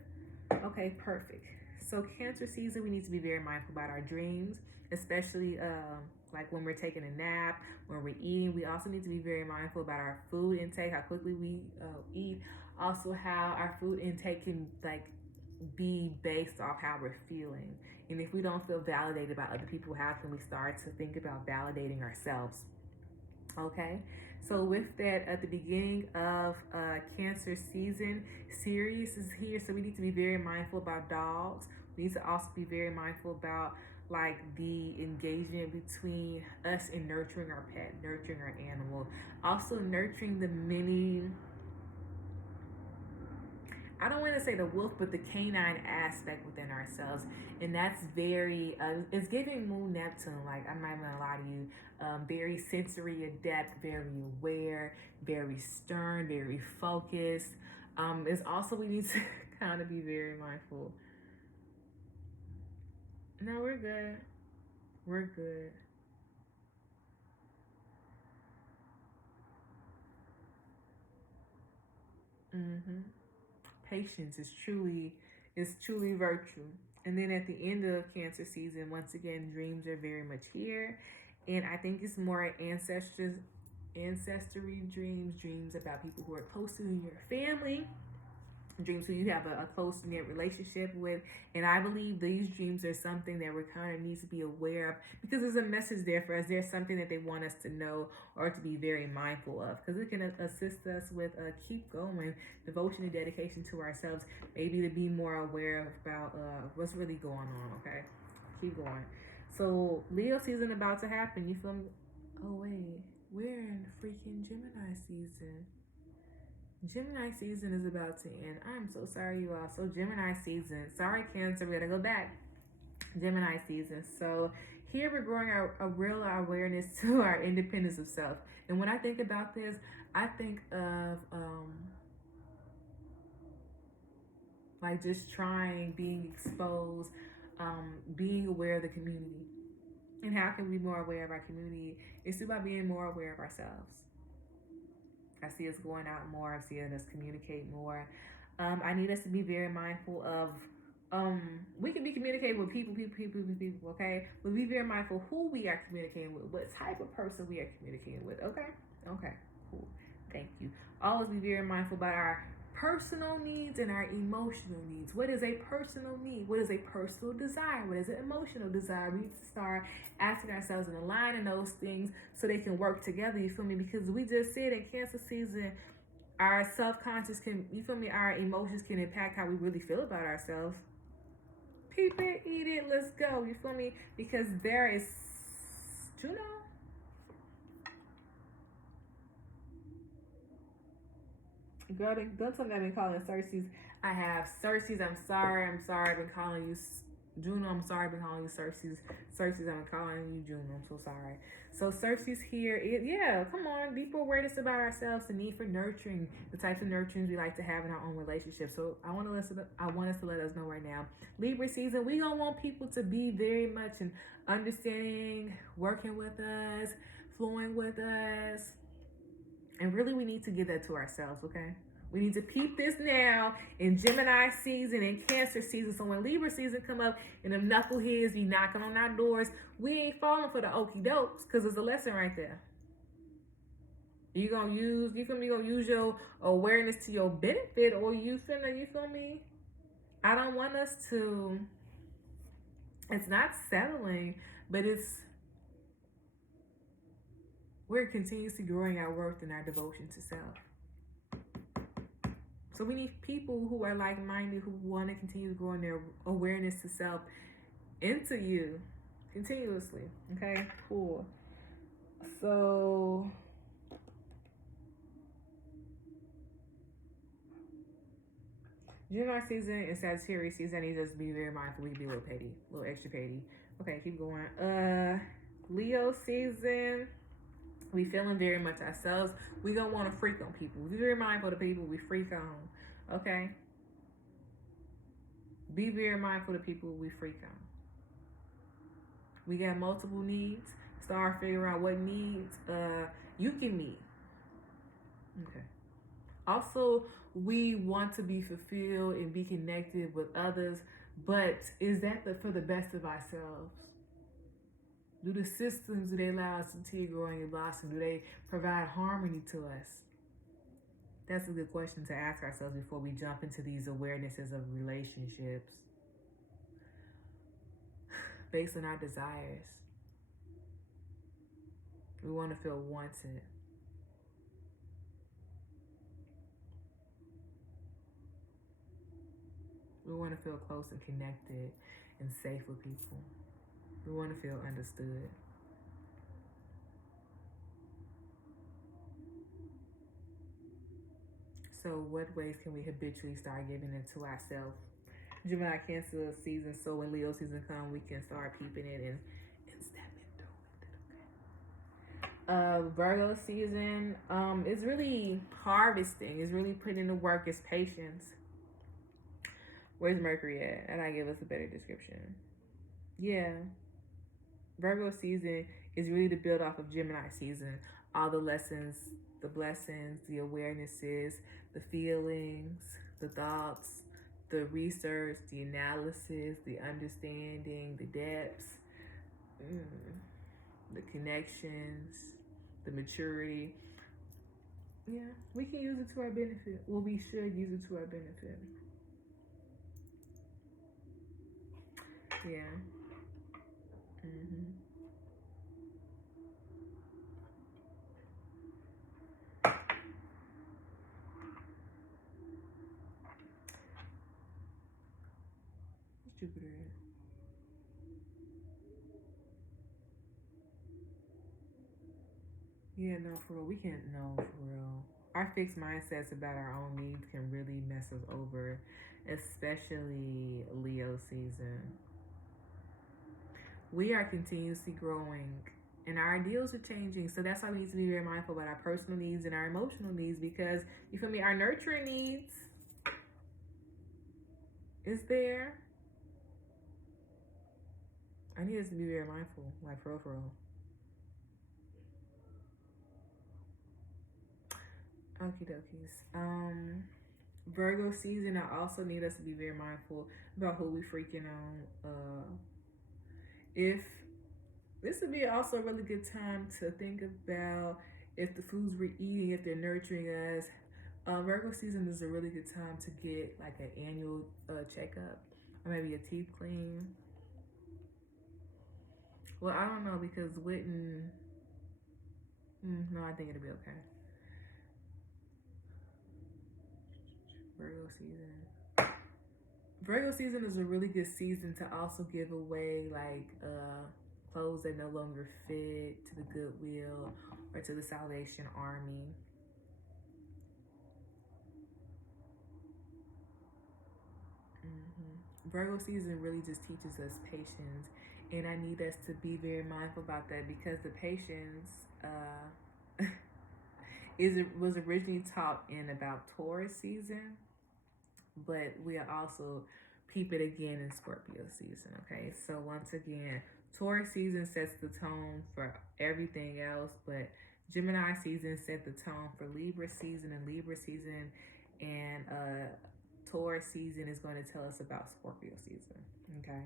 Okay, perfect. So Cancer season, we need to be very mindful about our dreams, especially when we're taking a nap, when we're eating. We also need to be very mindful about our food intake, how quickly we eat. Also, how our food intake can be based off how we're feeling. And if we don't feel validated by other people, how can we start to think about validating ourselves? Okay, so with that, at the beginning of Cancer season, Sirius is here, so we need to be very mindful about dogs. We need to also be very mindful about the engagement between us and nurturing our pet, nurturing our animal, also nurturing the many, I don't want to say the wolf, but the canine aspect within ourselves. And that's very, it's giving Moon Neptune, I'm not even gonna lie to you, very sensory adept, very aware, very stern, very focused. It's also, we need to kind of be very mindful. No, we're good. We're good. Patience is truly virtue. And then at the end of Cancer season, once again, dreams are very much here. And I think it's more ancestry dreams about people who are close to you in your family. dreams who you have a close-knit relationship with. And I believe these dreams are something that we kind of need to be aware of, because there's a message there for us. There's something that they want us to know or to be very mindful of, because it can assist us with keep going, devotion and dedication to ourselves, maybe to be more aware about what's really going on. Okay, keep going. So Leo season about to happen, you feel me? Oh wait, we're in freaking Gemini season. Gemini season is about to end. I'm so sorry, you all. So Gemini season. Sorry, Cancer. We gotta go back. Gemini season. So here we're growing a real awareness to our independence of self. And when I think about this, I think of like just trying, being exposed, being aware of the community. And how can we be more aware of our community? It's about being more aware of ourselves. I see us going out more. I see us communicate more. I need us to be very mindful of. We can be communicating with people, okay? But be very mindful who we are communicating with, what type of person we are communicating with, okay? Okay, cool. Thank you. Always be very mindful about our personal needs and our emotional needs. What is a personal need? What is a personal desire? What is an emotional desire? We need to start asking ourselves and aligning those things so they can work together, you feel me? Because we just said in Cancer season, our self-conscious can, you feel me, our emotions can impact how we really feel about ourselves. Peep it, eat it, let's go, you feel me? Because there is Juno. Girl, don't tell me I've been calling Cersei's. I have Cersei's. I'm sorry. I've been calling you Juno. I'm sorry. I've been calling you Cersei's. I've been calling you Juno. I'm so sorry. So Cersei's here. Yeah, come on. Deeper awareness about ourselves. The need for nurturing. The types of nurturings we like to have in our own relationships. So I want us to let us know right now. Libra season. We gonna want people to be very much in understanding, working with us, flowing with us. And really, we need to give that to ourselves, okay? We need to peep this now in Gemini season and Cancer season. So when Libra season come up and them knuckleheads be knocking on our doors, we ain't falling for the okie dokes, because there's a lesson right there. You feel me? You gonna use your awareness to your benefit, or you feel me? I don't want us to, it's not settling, but we're continuously growing our worth and our devotion to self. So we need people who are like-minded, who want to continue growing their awareness to self into you continuously. Okay, cool. So Gemini season and Sagittarius season, you just be very mindful. We can be a little petty, a little extra petty. Okay, keep going. Leo season. We feeling very much ourselves. We gonna want to freak on people. Be very mindful of the people we freak on. Okay. Be very mindful of the people we freak on. We got multiple needs. Start figuring out what needs you can meet. Okay. Also, we want to be fulfilled and be connected with others, but is that for the best of ourselves? Do the systems, do they allow us to continue growing and blossom? Do they provide harmony to us? That's a good question to ask ourselves before we jump into these awarenesses of relationships based on our desires. We want to feel wanted. We want to feel close and connected and safe with people. We want to feel understood. So what ways can we habitually start giving it to ourselves? Gemini Cancer season, so when Leo season come, we can start peeping it and stepping through it. Virgo season is really harvesting. It's really putting in the work. It's patience. Where's Mercury at? And I give us a better description. Yeah. Virgo season is really the build off of Gemini season. All the lessons, the blessings, the awarenesses, the feelings, the thoughts, the research, the analysis, the understanding, the depths, the connections, the maturity. Yeah, we can use it to our benefit. Well, we should use it to our benefit. Yeah. Mhm. What's Jupiter in? Yeah, no, for real. We can't know for real. Our fixed mindsets about our own needs can really mess us over, especially Leo season. We are continuously growing and our ideals are changing. So that's why we need to be very mindful about our personal needs and our emotional needs because you feel me, our nurturing needs is there. I need us to be very mindful, like for real, for real. Okie dokies. Virgo season, I also need us to be very mindful about who we freaking on. If this would be also a really good time to think about if the foods we're eating, if they're nurturing us. Virgo season is a really good time to get like an annual checkup or maybe a teeth clean. Well, I don't know because Witten. No, I think it'll be okay. Virgo season. Virgo season is a really good season to also give away like clothes that no longer fit to the Goodwill or to the Salvation Army. Virgo season really just teaches us patience, and I need us to be very mindful about that because the patience is was originally taught in about Taurus season, but we'll also peep it again in Scorpio season. Okay, so once again, Taurus season sets the tone for everything else, but Gemini season set the tone for Libra season, and Libra season and Taurus season is going to tell us about Scorpio season. Okay,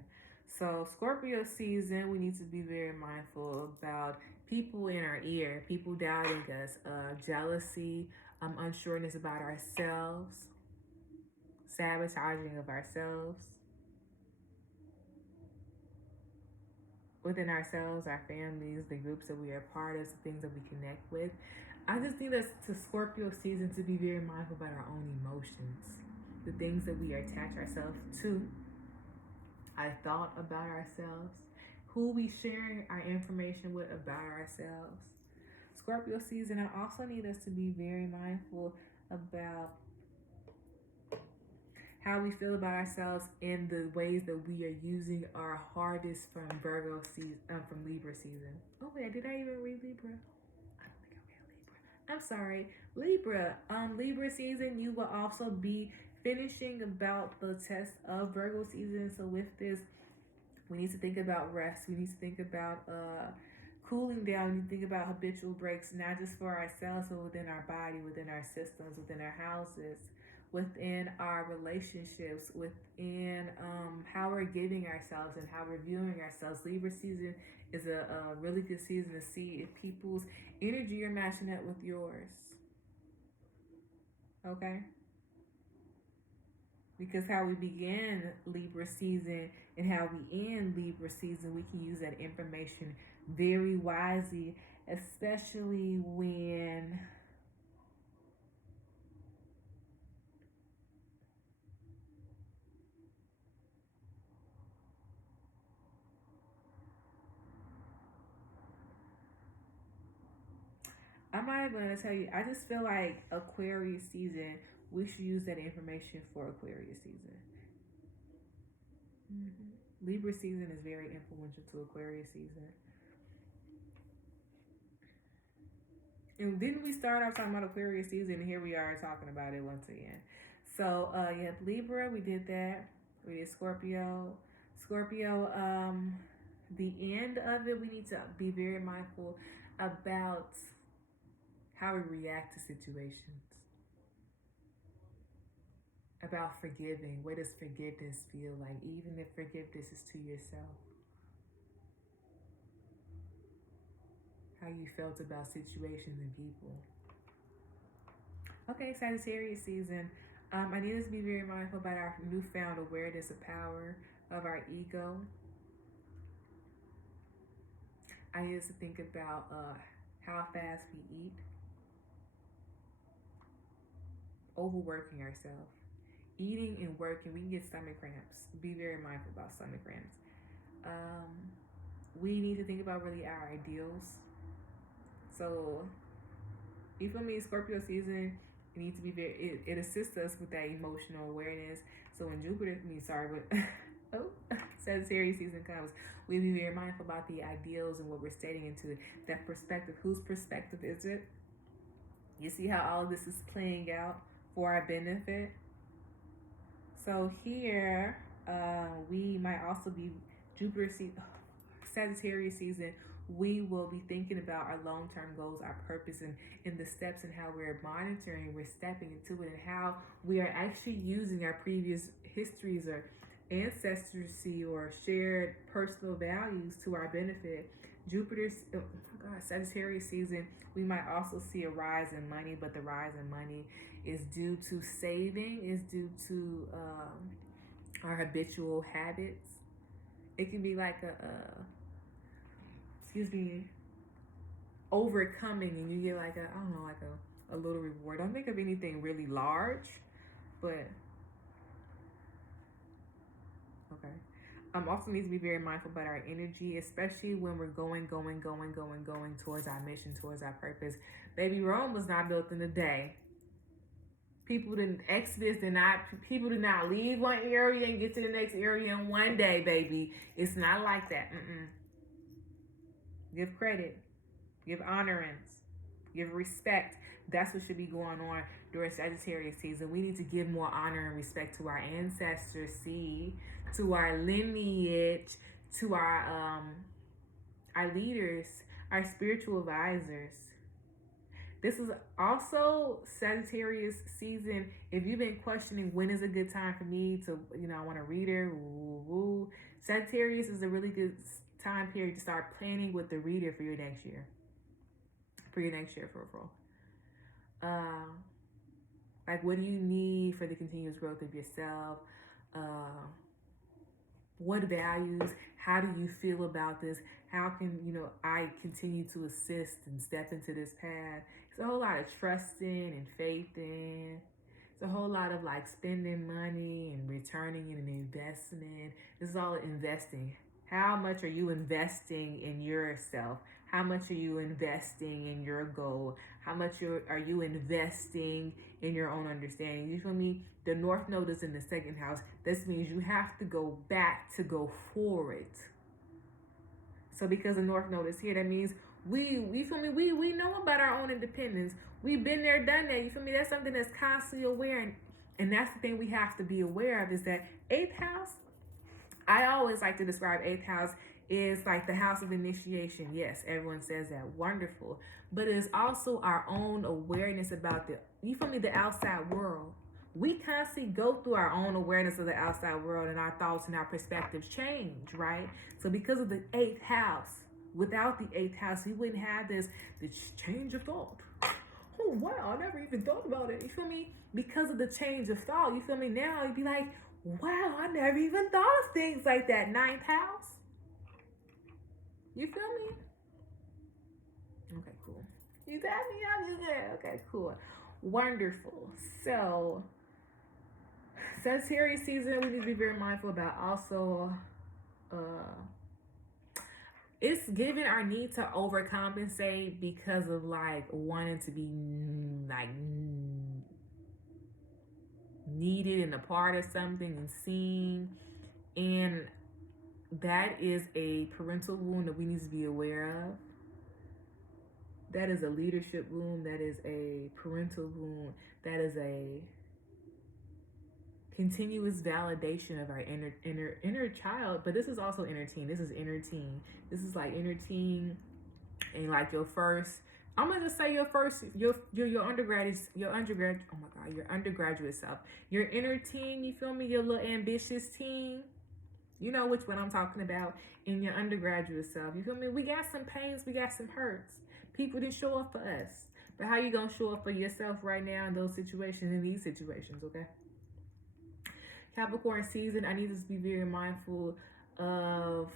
so Scorpio season, we need to be very mindful about people in our ear, people doubting us, jealousy, unsureness about ourselves, sabotaging of ourselves, within ourselves, our families, the groups that we are part of, the things that we connect with. I just need us to Scorpio season to be very mindful about our own emotions, the things that we attach ourselves to, our thought about ourselves, who we share our information with about ourselves. Scorpio season, I also need us to be very mindful about how we feel about ourselves in the ways that we are using our hardest from Virgo season, from Libra season. Oh wait, did I even read Libra? I don't think I read Libra. I'm sorry, Libra. Libra season, you will also be finishing about the test of Virgo season. So with this, we need to think about rest. We need to think about cooling down. We need to think about habitual breaks, not just for ourselves, but within our body, within our systems, within our houses, within our relationships, within how we're giving ourselves and how we're viewing ourselves. Libra season is a really good season to see if people's energy are matching up with yours. Okay? Because how we begin Libra season and how we end Libra season, we can use that information very wisely, especially when I'm not even going to tell you. I just feel like Aquarius season, we should use that information for Aquarius season. Libra season is very influential to Aquarius season. And didn't we start off talking about Aquarius season, and here we are talking about it once again. So yeah, Libra, we did that. We did Scorpio. Scorpio, the end of it, we need to be very mindful about how we react to situations. About forgiving. What does forgiveness feel like? Even if forgiveness is to yourself. How you felt about situations and people. Okay, Sagittarius season. I need us to be very mindful about our newfound awareness of power of our ego. I need us to think about how fast we eat, overworking ourselves. Eating and working, we can get stomach cramps. Be very mindful about stomach cramps. We need to think about really our ideals. So, you feel me? Scorpio season, it needs to be very. It assists us with that emotional awareness. So when Sagittarius season comes, we be very mindful about the ideals and what we're stating into that perspective. Whose perspective is it? You see how all of this is playing out for our benefit. So here, we might also be Sagittarius season. We will be thinking about our long-term goals, our purpose, and the steps and how we're monitoring, we're stepping into it, and how we are actually using our previous histories or ancestry or shared personal values to our benefit. Sagittarius season, we might also see a rise in money, but the rise in money is due to saving, is due to our habitual habits. It can be like overcoming, and you get like a little reward. Don't think of anything really large, but okay. Also needs to be very mindful about our energy, especially when we're going towards our mission, towards our purpose. Baby, Rome was not built in a day. People did not leave one area and get to the next area in one day, baby. It's not like that. Give credit, give honorance, give respect. That's what should be going on during Sagittarius season. We need to give more honor and respect to our ancestors, to our lineage, to our leaders, our spiritual advisors. This is also Sagittarius season. If you've been questioning when is a good time for me to, I want a reader, Sagittarius is a really good time period to start planning with the reader for your next year. For real. Like, what do you need for the continuous growth of yourself? What values? How do you feel about this? How can, I continue to assist and step into this path? It's a whole lot of trusting and faith in. It's a whole lot of like spending money and returning in an investment. This is all investing. How much are you investing in yourself? How much are you investing in your goal? How much are you investing in your own understanding? You feel me? The North Node is in the second house. This means you have to go back to go forward. So because the North Node is here, that means we feel me? We know about our own independence. We've been there, done that. You feel me? That's something that's constantly aware. And that's the thing we have to be aware of, is that 8th house, I always like to describe 8th house is like the house of initiation. Yes, everyone says that. Wonderful. But it is also our own awareness about the outside world. We constantly go through our own awareness of the outside world, and our thoughts and our perspectives change, right? So because of the 8th house, without the 8th house, we wouldn't have this change of thought. Oh, wow, I never even thought about it. You feel me? Because of the change of thought, you feel me? Now you'd be like, wow, I never even thought of things like that. 9th house. You feel me? Okay, cool. You got me? I'm there. Okay, cool. Wonderful. So, Sagittarius season, we need to be very mindful about also it's given our need to overcompensate because of like wanting to be like needed and a part of something and seen, and that is a parental wound that we need to be aware of. That is a leadership wound. That is a parental wound. That is a continuous validation of our inner child. But this is also inner teen. This is inner teen. This is like inner teen, and like your first. I'm gonna just say your undergraduate. Oh my God, your undergraduate self. Your inner teen. You feel me? Your little ambitious teen. You know which one I'm talking about. In your undergraduate self. You feel me? We got some pains. We got some hurts. People didn't show up for us. But how you gonna show up for yourself right now in those situations, in these situations, okay? Capricorn season, I need us to be very mindful of,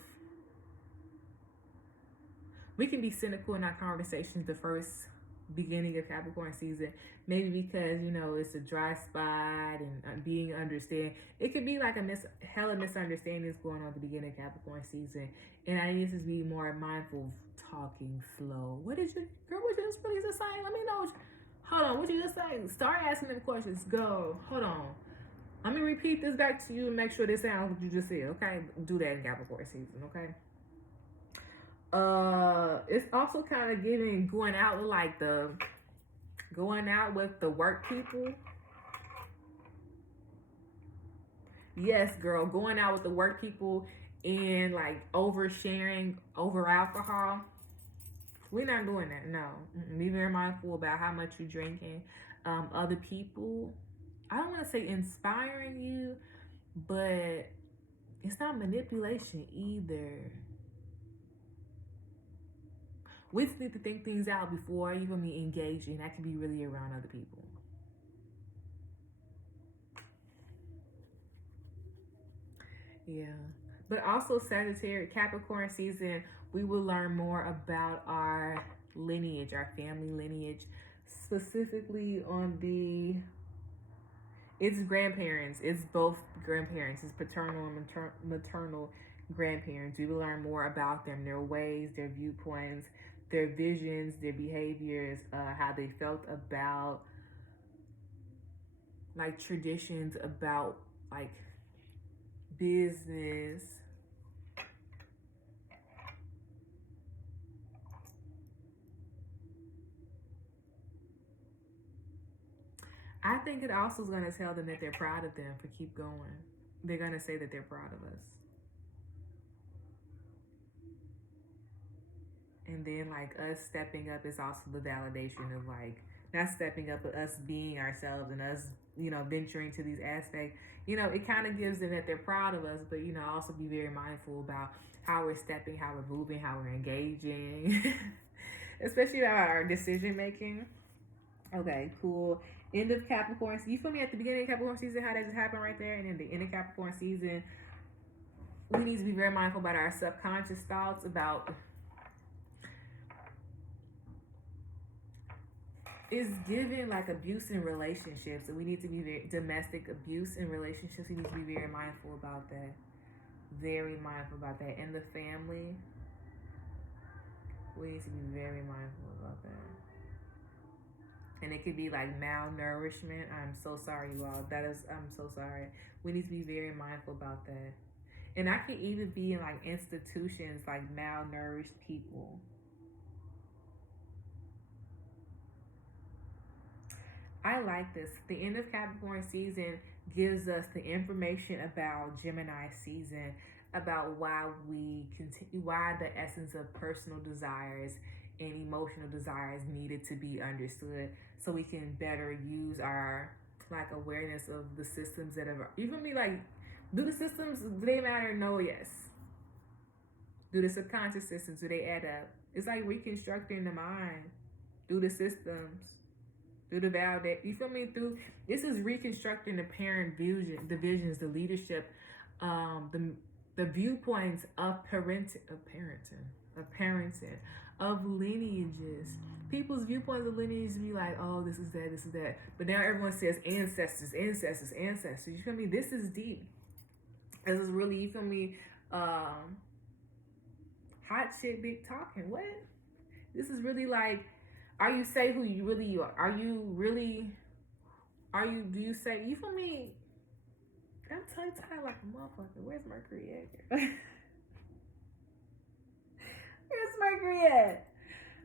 we can be cynical in our conversations the first beginning of Capricorn season, maybe because, you know, it's a dry spot and being understand. It could be like a hella misunderstandings going on at the beginning of Capricorn season, and I need to be more mindful of talking slow. What did you, girl? What you just saying? Let me know. Hold on, what you just saying? Start asking them questions. Go. Hold on. Let me repeat this back to you and make sure this sounds what you just said. Okay, do that in Capricorn season. Okay. It's also kind of giving going out with the work people. Yes, girl, going out with the work people and like oversharing over alcohol. We're not doing that. No, be very mindful about how much you're drinking. Other people, I don't want to say inspiring you, but it's not manipulation either. We just need to think things out before even me engaging. That can be really around other people. Yeah. But also Sagittarius, Capricorn season, we will learn more about our lineage, our family lineage, specifically on it's grandparents. It's both grandparents. It's paternal and maternal grandparents. We will learn more about them, their ways, their viewpoints, their visions, their behaviors, how they felt about like traditions, about like business. I think it also is going to tell them that they're proud of them for keep going. They're going to say that they're proud of us. And then like us stepping up is also the validation of like, not stepping up, but us being ourselves and us, you know, venturing to these aspects. You know, it kind of gives them that they're proud of us, but, you know, also be very mindful about how we're stepping, how we're moving, how we're engaging, especially about our decision making. Okay, cool. End of Capricorn. You feel me? At the beginning of Capricorn season, how that just happened right there, and then the end of Capricorn season, we need to be very mindful about our subconscious thoughts about. It's given like abuse in relationships, and we need to be very domestic abuse in relationships. We need to be very mindful about that. Very mindful about that. In the family, we need to be very mindful about that. And it could be like malnourishment. I'm so sorry, you all. I'm so sorry. We need to be very mindful about that. And I could even be in like institutions like malnourished people. I like this. The end of Capricorn season gives us the information about Gemini season, about why we continue, why the essence of personal desires and emotional desires needed to be understood, so we can better use our like awareness of the systems that are. You feel me? Like, do the systems, do they matter? No, yes. Do the subconscious systems, do they add up? It's like reconstructing the mind. Do the systems. Through the validate, you feel me? Through this is reconstructing the parent vision, the visions, the leadership, the viewpoints of parenting, of lineages. People's viewpoints of lineages be like, oh, this is that. But now everyone says ancestors. You feel me? This is deep. This is really, you feel me? Hot shit, big talking. What? This is really like. Are you say who you really are? Do you say, you feel me? I'm tongue-tied like a motherfucker. Where's Mercury at? Where's Mercury at?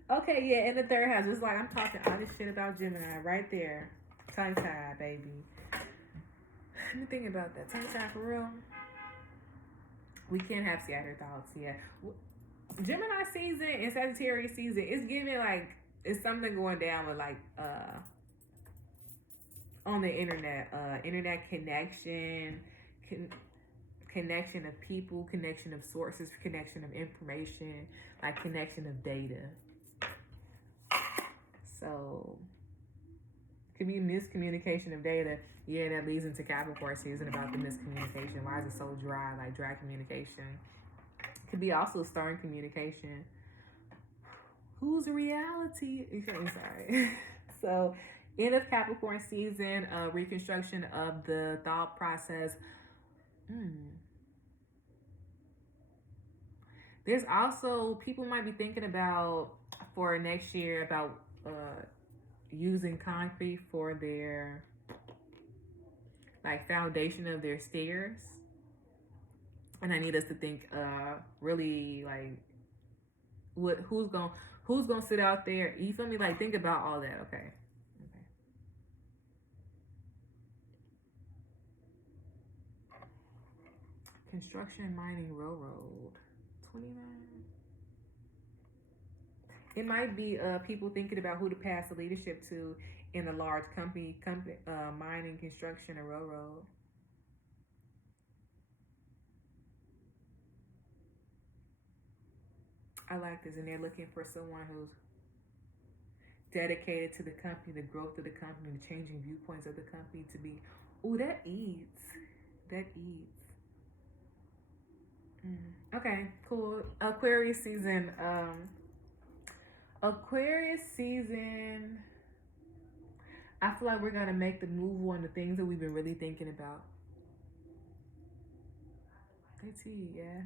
Okay, yeah, in the third house. It's like I'm talking all this shit about Gemini right there. Tongue-tied, baby. Let me think about that. Tongue-tied for real? We can't have scattered thoughts, yeah. Gemini season and Sagittarius season, it's giving like, it's something going down with like on the internet connection, connection of people, connection of sources, connection of information, like connection of data. So could be miscommunication of data. Yeah, that leads into Capricorn season about the miscommunication. Why is it so dry? Like dry communication. Could be also stern communication. Whose reality? I'm sorry. So, end of Capricorn season, reconstruction of the thought process. There's also people might be thinking about for next year about using concrete for their like foundation of their stairs. And I need us to think really like who's gonna sit out there. You feel me? Like think about all that, okay? Construction, mining, railroad. 29. It might be people thinking about who to pass the leadership to in a large company, mining, construction, or railroad. I like this, and they're looking for someone who's dedicated to the company, the growth of the company, the changing viewpoints of the company to be. Oh, that eats. That eats. Okay, cool. Aquarius season. Aquarius season. I feel like we're gonna make the move on the things that we've been really thinking about. Yeah.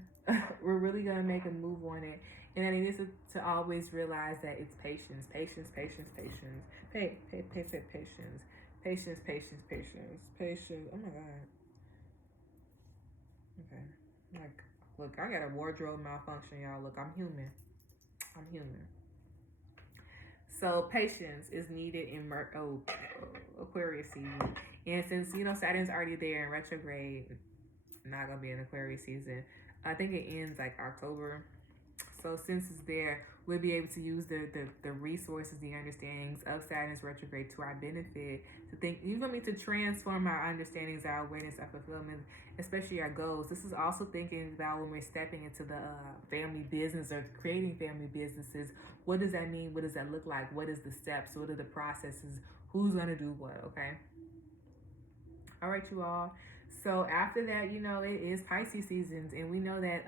We're really gonna make a move on it. And I need us to always realize that it's patience. Patience. Oh my god. Okay. Like, look, I got a wardrobe malfunction, y'all. Look, I'm human. So patience is needed in Aquarius season. And since, Saturn's already there in retrograde, not going to be in Aquarius season. I think it ends like October. So since it's there, we'll be able to use the resources, the understandings of Saturn's retrograde to our benefit, to think, to transform our understandings, our awareness, our fulfillment, especially our goals. This is also thinking about when we're stepping into the family business or creating family businesses. What does that mean? What does that look like? What is the steps? What are the processes? Who's going to do what? Okay. All right, you all. So after that, it is Pisces seasons, and we know that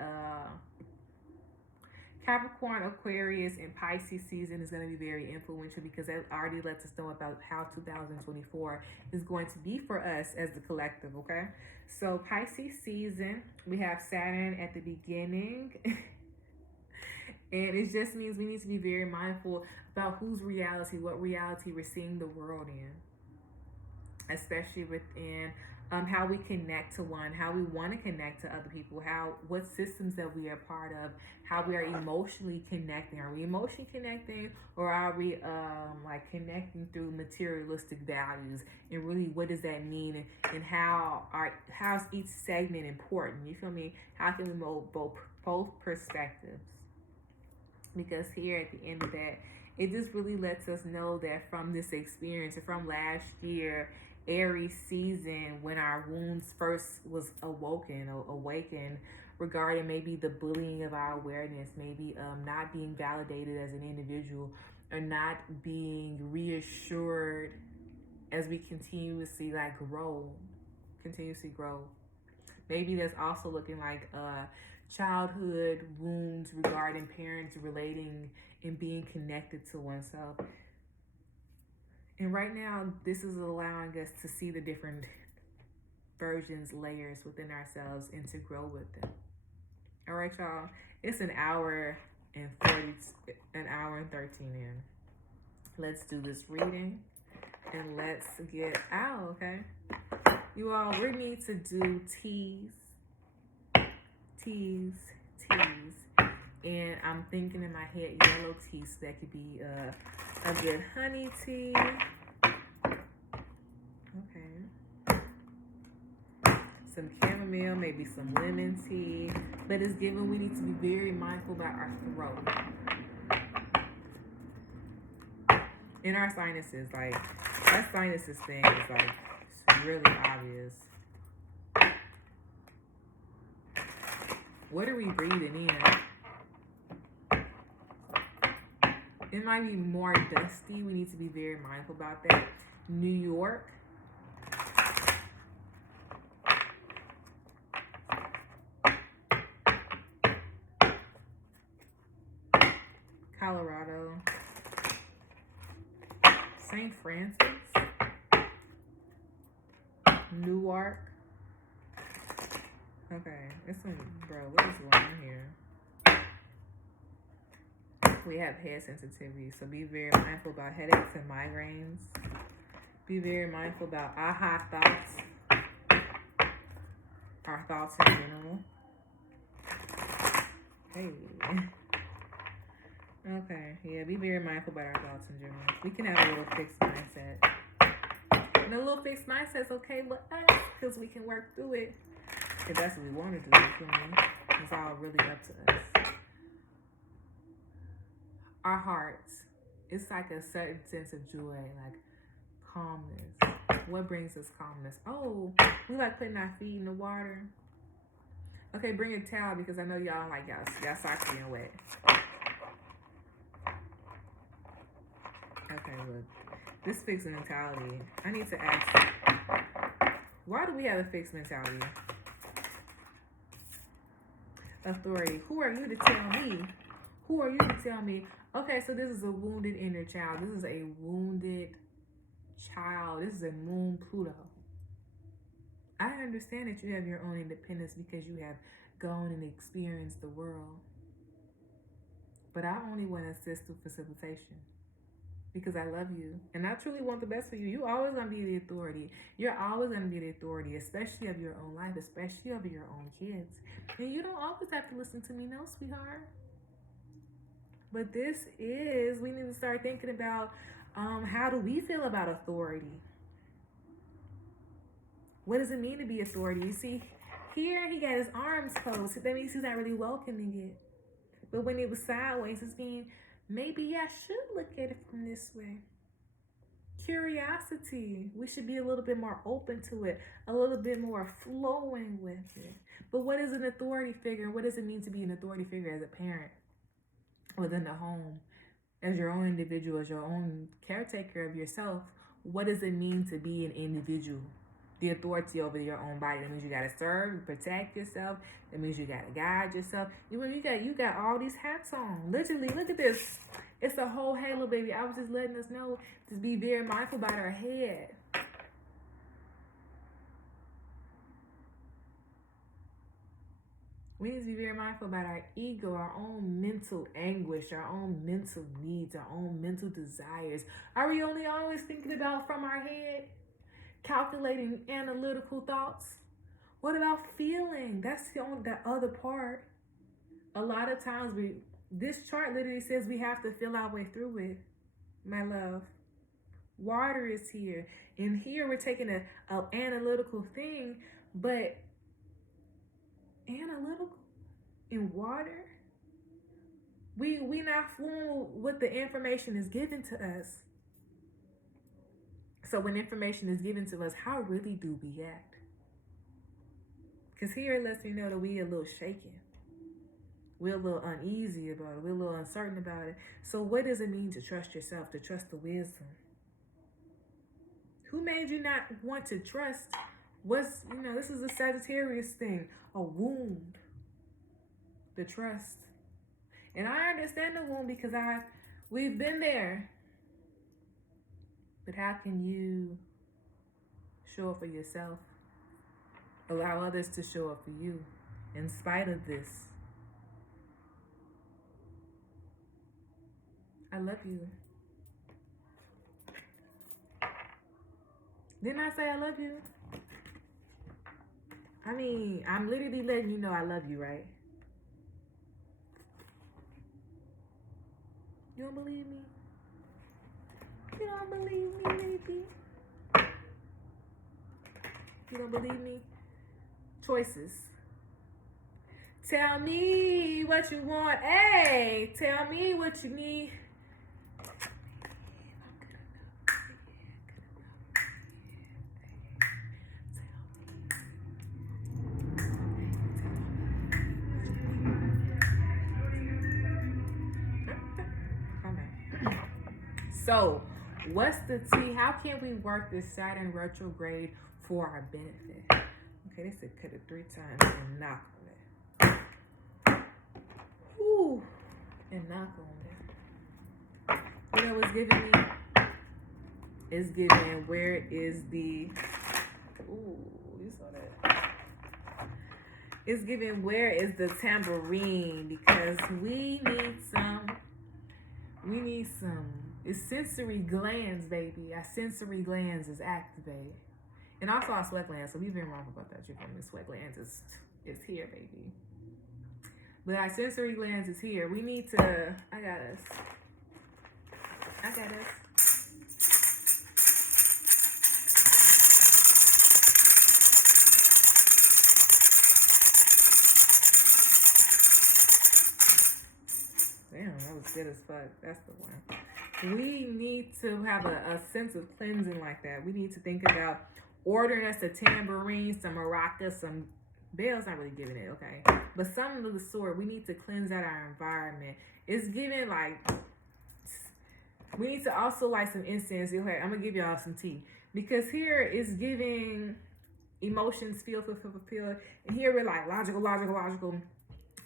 Capricorn, Aquarius, and Pisces season is going to be very influential because that already lets us know about how 2024 is going to be for us as the collective, okay? So Pisces season, we have Saturn at the beginning. And it just means we need to be very mindful about whose reality, what reality we're seeing the world in, especially within how we connect to one, how we want to connect to other people, what systems that we are part of, how we are emotionally connecting. Are we emotionally connecting, or are we like connecting through materialistic values? And really, what does that mean? And how's each segment important? You feel me? How can we mold both perspectives? Because here at the end of that, it just really lets us know that from this experience, from last year, Aries season, when our wounds first was awakened regarding maybe the bullying of our awareness, maybe not being validated as an individual, or not being reassured as we continuously grow. Maybe that's also looking like childhood wounds regarding parents relating and being connected to oneself. And right now, this is allowing us to see the different versions, layers within ourselves, and to grow with them. All right, y'all. It's an hour and 13 in. Let's do this reading, and let's get out, okay? You all, we need to do teas. And I'm thinking in my head yellow tea, so that could be a good honey tea. Okay. Some chamomile, maybe some lemon tea. But it's given we need to be very mindful about our throat. And our sinuses, that sinuses thing is it's really obvious. What are we breathing in? It might be more dusty. We need to be very mindful about that. New York. Colorado. St. Francis. Newark. Okay, it's some, bro, what is going on here? We have head sensitivity, so be very mindful about headaches and migraines. Be very mindful about aha thoughts, our thoughts in general. Hey. Okay, yeah, be very mindful about our thoughts in general. We can have a little fixed mindset. And a little fixed mindset's okay with us, because we can work through it. If that's what we want to do, you feel me? It's all really up to us. Our hearts, it's like a certain sense of joy, like calmness. What brings us calmness? Oh, we like putting our feet in the water. Okay, bring a towel, because I know y'all don't like y'all socks being wet. Okay, look. This fixed mentality. I need to ask, why do we have a fixed mentality? Authority. Who are you to tell me? Who are you to tell me? Okay, so this is a wounded inner child. This is a wounded child. This is a moon Pluto. I understand that you have your own independence because you have gone and experienced the world. But I only want to assist with facilitation because I love you. And I truly want the best for you. You're always going to be the authority. You're always going to be the authority, especially of your own life, especially of your own kids. And you don't always have to listen to me, no, sweetheart. But we need to start thinking about how do we feel about authority? What does it mean to be authority? You see, here he got his arms closed. That means he's not really welcoming it. But when it was sideways, it's being, maybe I should look at it from this way. Curiosity. We should be a little bit more open to it, a little bit more flowing with it. But what is an authority figure? What does it mean to be an authority figure as a parent within the home, as your own individual, as your own caretaker of yourself? What does it mean to be an individual? The authority over your own body. That means you gotta serve, protect yourself. That means you gotta guide yourself. You got all these hats on. Literally, look at this. It's a whole halo, baby. I was just letting us know to be very mindful about our head. We need to be very mindful about our ego, our own mental anguish, our own mental needs, our own mental desires. Are we only always thinking about from our head? Calculating analytical thoughts? What about feeling? That's the other part. A lot of times this chart literally says we have to feel our way through it, my love. Water is here. And here we're taking an analytical thing, but analytical in water? We not flowing with what the information is given to us. So when information is given to us, how really do we act? Because here it lets me know that we're a little shaken. We're a little uneasy about it. We're a little uncertain about it. So what does it mean to trust yourself, to trust the wisdom? Who made you not want to trust? This is a Sagittarius thing, a wound, the trust. And I understand the wound because we've been there. But how can you show up for yourself? Allow others to show up for you in spite of this. I love you. Didn't I say I love you? I mean, I'm literally letting you know I love you, right? You don't believe me? You don't believe me, baby? You don't believe me? Choices. Tell me what you want. Hey, tell me what you need. So, what's the tea? How can we work this Saturn retrograde for our benefit? Okay, they said cut it 3 times and knock on it. Ooh, and knock on it. You know what's giving me? It's giving, where is the... Ooh, you saw that. It's giving, where is the tambourine? Because we need some. It's sensory glands, baby. Our sensory glands is activated. And also our sweat glands. So we've been wrong about that. You're from the sweat glands is here, baby. But our sensory glands is here. We need to, I got us. Damn, that was good as fuck. That's the one. We need to have a sense of cleansing like that. We need to think about ordering us a tambourine, some maracas, some bells. Not really giving it, okay, but something of the sort. We need to cleanse out our environment. It's giving like, we need to also light some incense. Okay, I'm gonna give y'all some tea, because here is giving emotions, feel, and here we're like logical.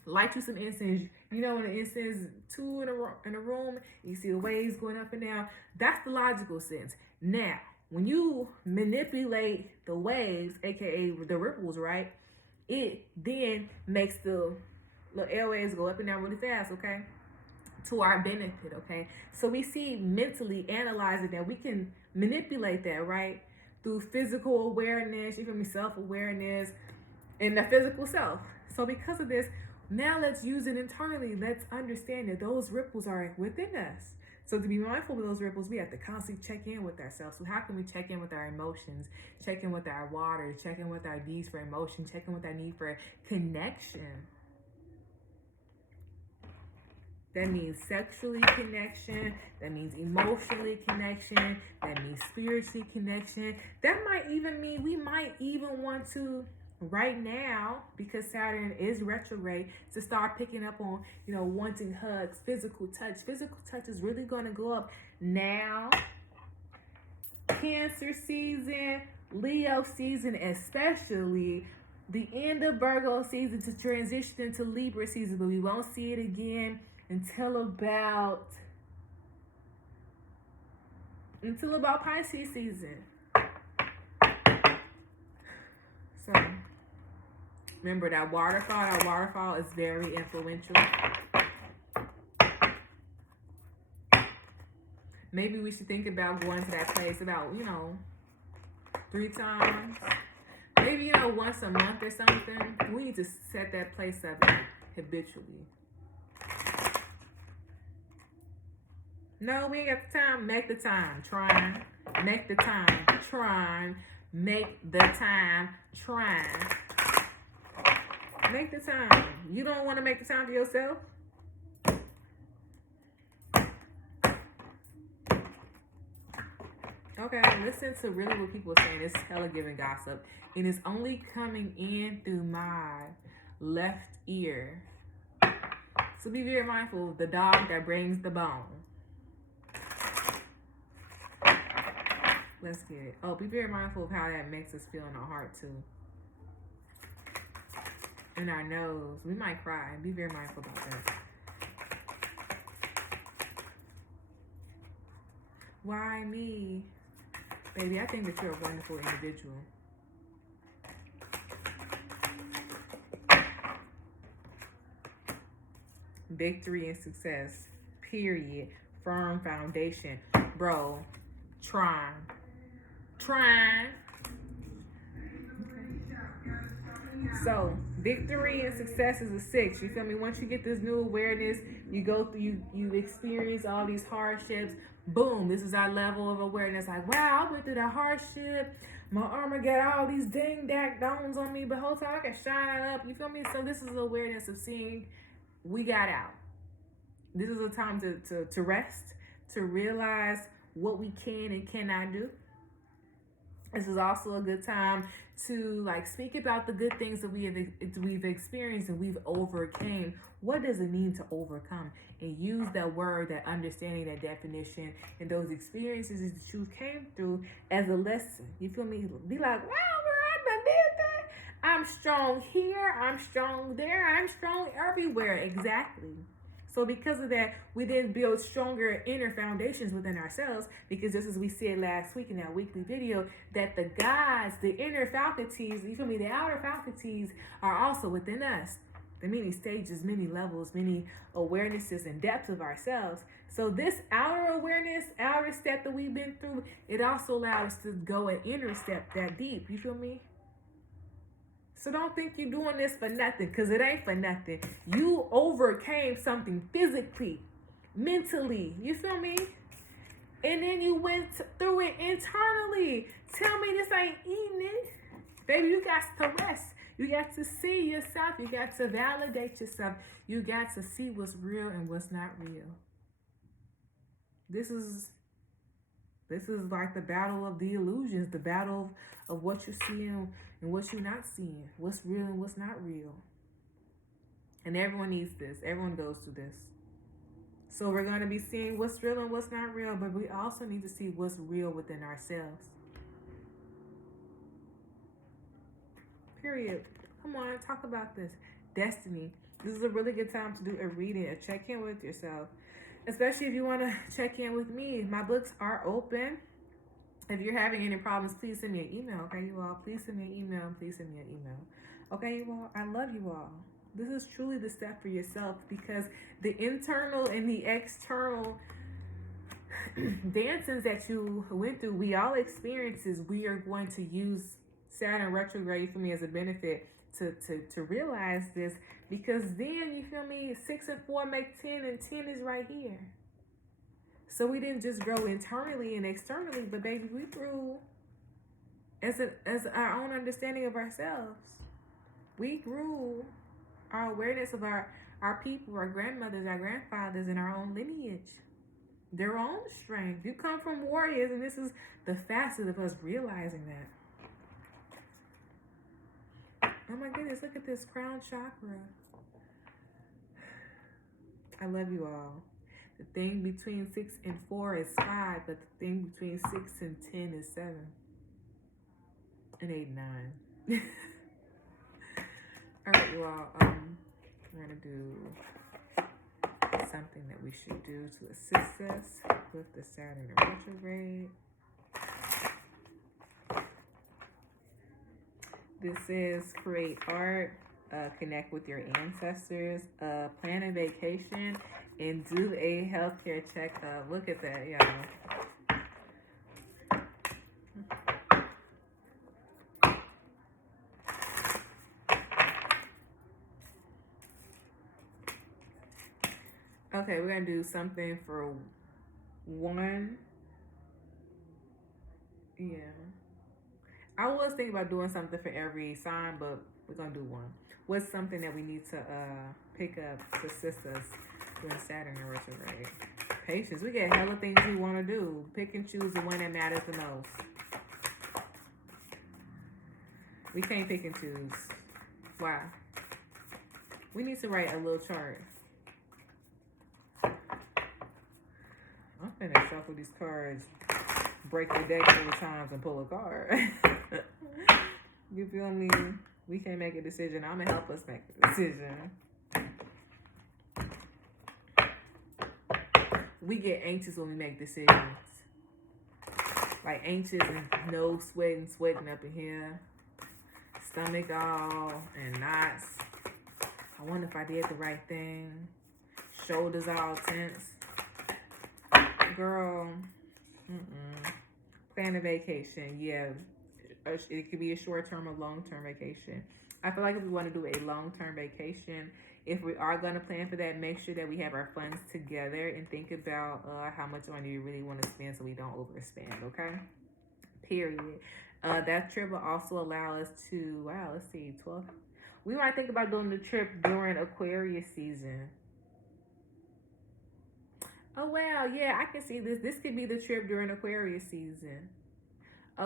Light you some incense. You know, when the incense 2 in a room, you see the waves going up and down. That's the logical sense. Now, when you manipulate the waves, aka the ripples, right? It then makes the little airwaves go up and down really fast, okay? To our benefit, okay? So we see mentally analyzing that we can manipulate that, right? Through physical awareness, you feel me, self-awareness, and the physical self. So because of this, now let's use it internally. Let's understand that those ripples are within us. So to be mindful of those ripples, we have to constantly check in with ourselves. So how can we check in with our emotions, check in with our water, check in with our needs for emotion, check in with our need for connection? That means sexually connection. That means emotionally connection. That means spiritually connection. That might even mean we might even want to, right now, because Saturn is retrograde, to start picking up on, wanting hugs, physical touch. Physical touch is really going to go up now. Cancer season, Leo season, especially the end of Virgo season to transition into Libra season, but we won't see it again until about Pisces season. So remember that waterfall is very influential. Maybe we should think about going to that place about 3 times, maybe once a month or something. We need to set that place up habitually. No, we ain't got the time. Make the time. Trying. Make the time. Trying. Make the time. Trying. Make the time. You don't want to make the time for yourself? Okay, listen to really what people are saying. It's hella giving gossip. And it's only coming in through my left ear. So be very mindful of the dog that brings the bone. Let's get it. Oh, be very mindful of how that makes us feel in our heart too. In our nose. We might cry. Be very mindful about that. Why me? Baby, I think that you're a wonderful individual. Victory and success. Period. Firm foundation. Bro, trying. Okay. So, victory and success is a 6. You feel me? Once you get this new awareness, you go through, you experience all these hardships. Boom, this is our level of awareness. Like, wow, I went through that hardship. My armor got all these dang-dack domes on me, but whole time I can shine up. You feel me? So this is awareness of seeing we got out. This is a time to rest, to realize what we can and cannot do. This is also a good time to like speak about the good things that we've experienced and we've overcame. What does it mean to overcome? And use that word, that understanding, that definition, and those experiences that you came through as a lesson. You feel me? Be like, wow, girl, I done did that. I'm strong here. I'm strong there. I'm strong everywhere. Exactly. So because of that, we then build stronger inner foundations within ourselves, because just as we said last week in our weekly video, that the gods, the inner faculties, you feel me, the outer faculties are also within us. The many stages, many levels, many awarenesses and depths of ourselves. So this outer awareness, outer step that we've been through, it also allows us to go an inner step that deep. You feel me? So don't think you're doing this for nothing, because it ain't for nothing. You overcame something physically, mentally, you feel me? And then you went through it internally. Tell me this ain't eating it. Baby, you got to rest. You got to see yourself. You got to validate yourself. You got to see what's real and what's not real. This is like the battle of the illusions, the battle of what you're seeing and what you're not seeing, what's real and what's not real. And everyone needs this. Everyone goes through this. So we're going to be seeing what's real and what's not real, but we also need to see what's real within ourselves. Period. Come on, talk about this. Destiny. This is a really good time to do a reading, a check-in with yourself. Especially if you want to check in with me. My books are open. If you're having any problems, please send me an email, okay, you all? Please send me an email. Please send me an email. Okay, you all? I love you all. This is truly the step for yourself, because the internal and the external dances that you went through, we all experiences, we are going to use Saturn retrograde for me as a benefit to realize this, because then, you feel me, 6 and 4 make 10, and 10 is right here. So we didn't just grow internally and externally, but baby, we grew as our own understanding of ourselves. We grew our awareness of our people, our grandmothers, our grandfathers, and our own lineage, their own strength. You come from warriors, and this is the facet of us realizing that. Oh my goodness, look at this crown chakra. I love you all. The thing between 6 and 4 is 5, but the thing between 6 and 10 is 7. And 8 and 9. All right, you all. We're going to do something that we should do to assist us with the Saturn retrograde. This is create art, connect with your ancestors, plan a vacation, and do a healthcare checkup. Look at that, y'all. Okay, we're going to do something for one. Yeah. I was thinking about doing something for every sign, but we're going to do one. What's something that we need to pick up to assist us during Saturn in retrograde? Patience. We got hella things we want to do. Pick and choose the one that matters the most. We can't pick and choose. Why? We need to write a little chart. I'm finna shuffle these cards, break the deck 3 times, and pull a card. You feel me? We can't make a decision. I'm gonna help us make a decision. We get anxious when we make decisions. Like anxious and nose sweating up in here. Stomach all and knots. I wonder if I did the right thing. Shoulders all tense. Girl, plan a vacation. Yeah, it could be a short-term or long-term vacation. I feel like if we want to do a long-term vacation, if we are going to plan for that, make sure that we have our funds together and think about how much money we really want to spend so we don't overspend, okay? Period. That trip will also allow us to, let's see, 12. We might think about doing the trip during Aquarius season. Oh, wow. Yeah, I can see this. This could be the trip during Aquarius season.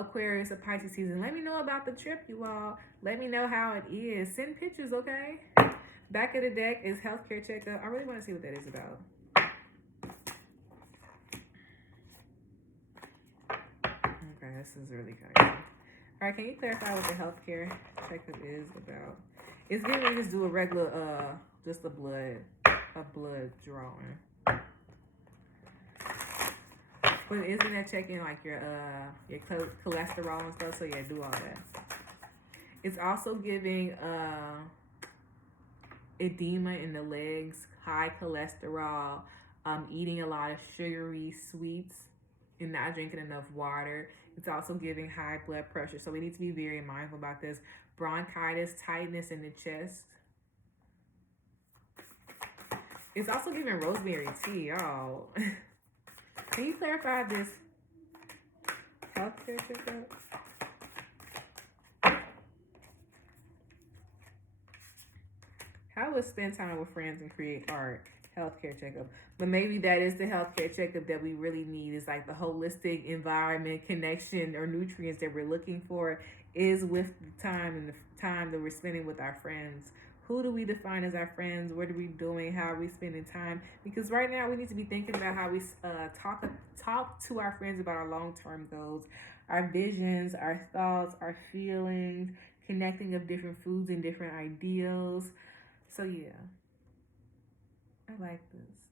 Aquarius or Pisces season. Let me know about the trip, you all. Let me know how it is. Send pictures, okay? Back of the deck is healthcare checkup. I really want to see what that is about. Okay, this is really kind of cool. All right, can you clarify what the healthcare checkup is about? It's giving me just do a regular, just a blood drawing. But isn't that checking like your cholesterol and stuff? So yeah, do all that. It's also giving edema in the legs, high cholesterol, eating a lot of sugary sweets, and not drinking enough water. It's also giving high blood pressure. So we need to be very mindful about this. Bronchitis, tightness in the chest. It's also giving rosemary tea, y'all. Can you clarify this healthcare checkup? How would spend time with friends and create art? Healthcare checkup. But maybe that is the healthcare checkup that we really need. Is like the holistic environment, connection, or nutrients that we're looking for is with the time and the time that we're spending with our friends. Who do we define as our friends? What are we doing? How are we spending time? Because right now we need to be thinking about how we talk to our friends about our long-term goals, our visions, our thoughts, our feelings, connecting of different foods and different ideals. So yeah, I like this.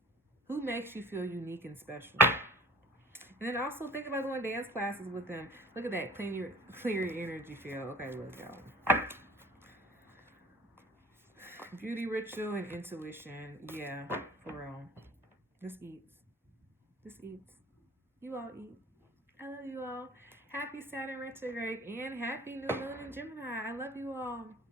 Who makes you feel unique and special? And then also think about doing dance classes with them. Look at that, clear your energy field. Okay, look, y'all. Beauty ritual and intuition. Yeah, for real. This eats. You all eat. I love you all. Happy Saturn retrograde and happy new moon in Gemini. I love you all.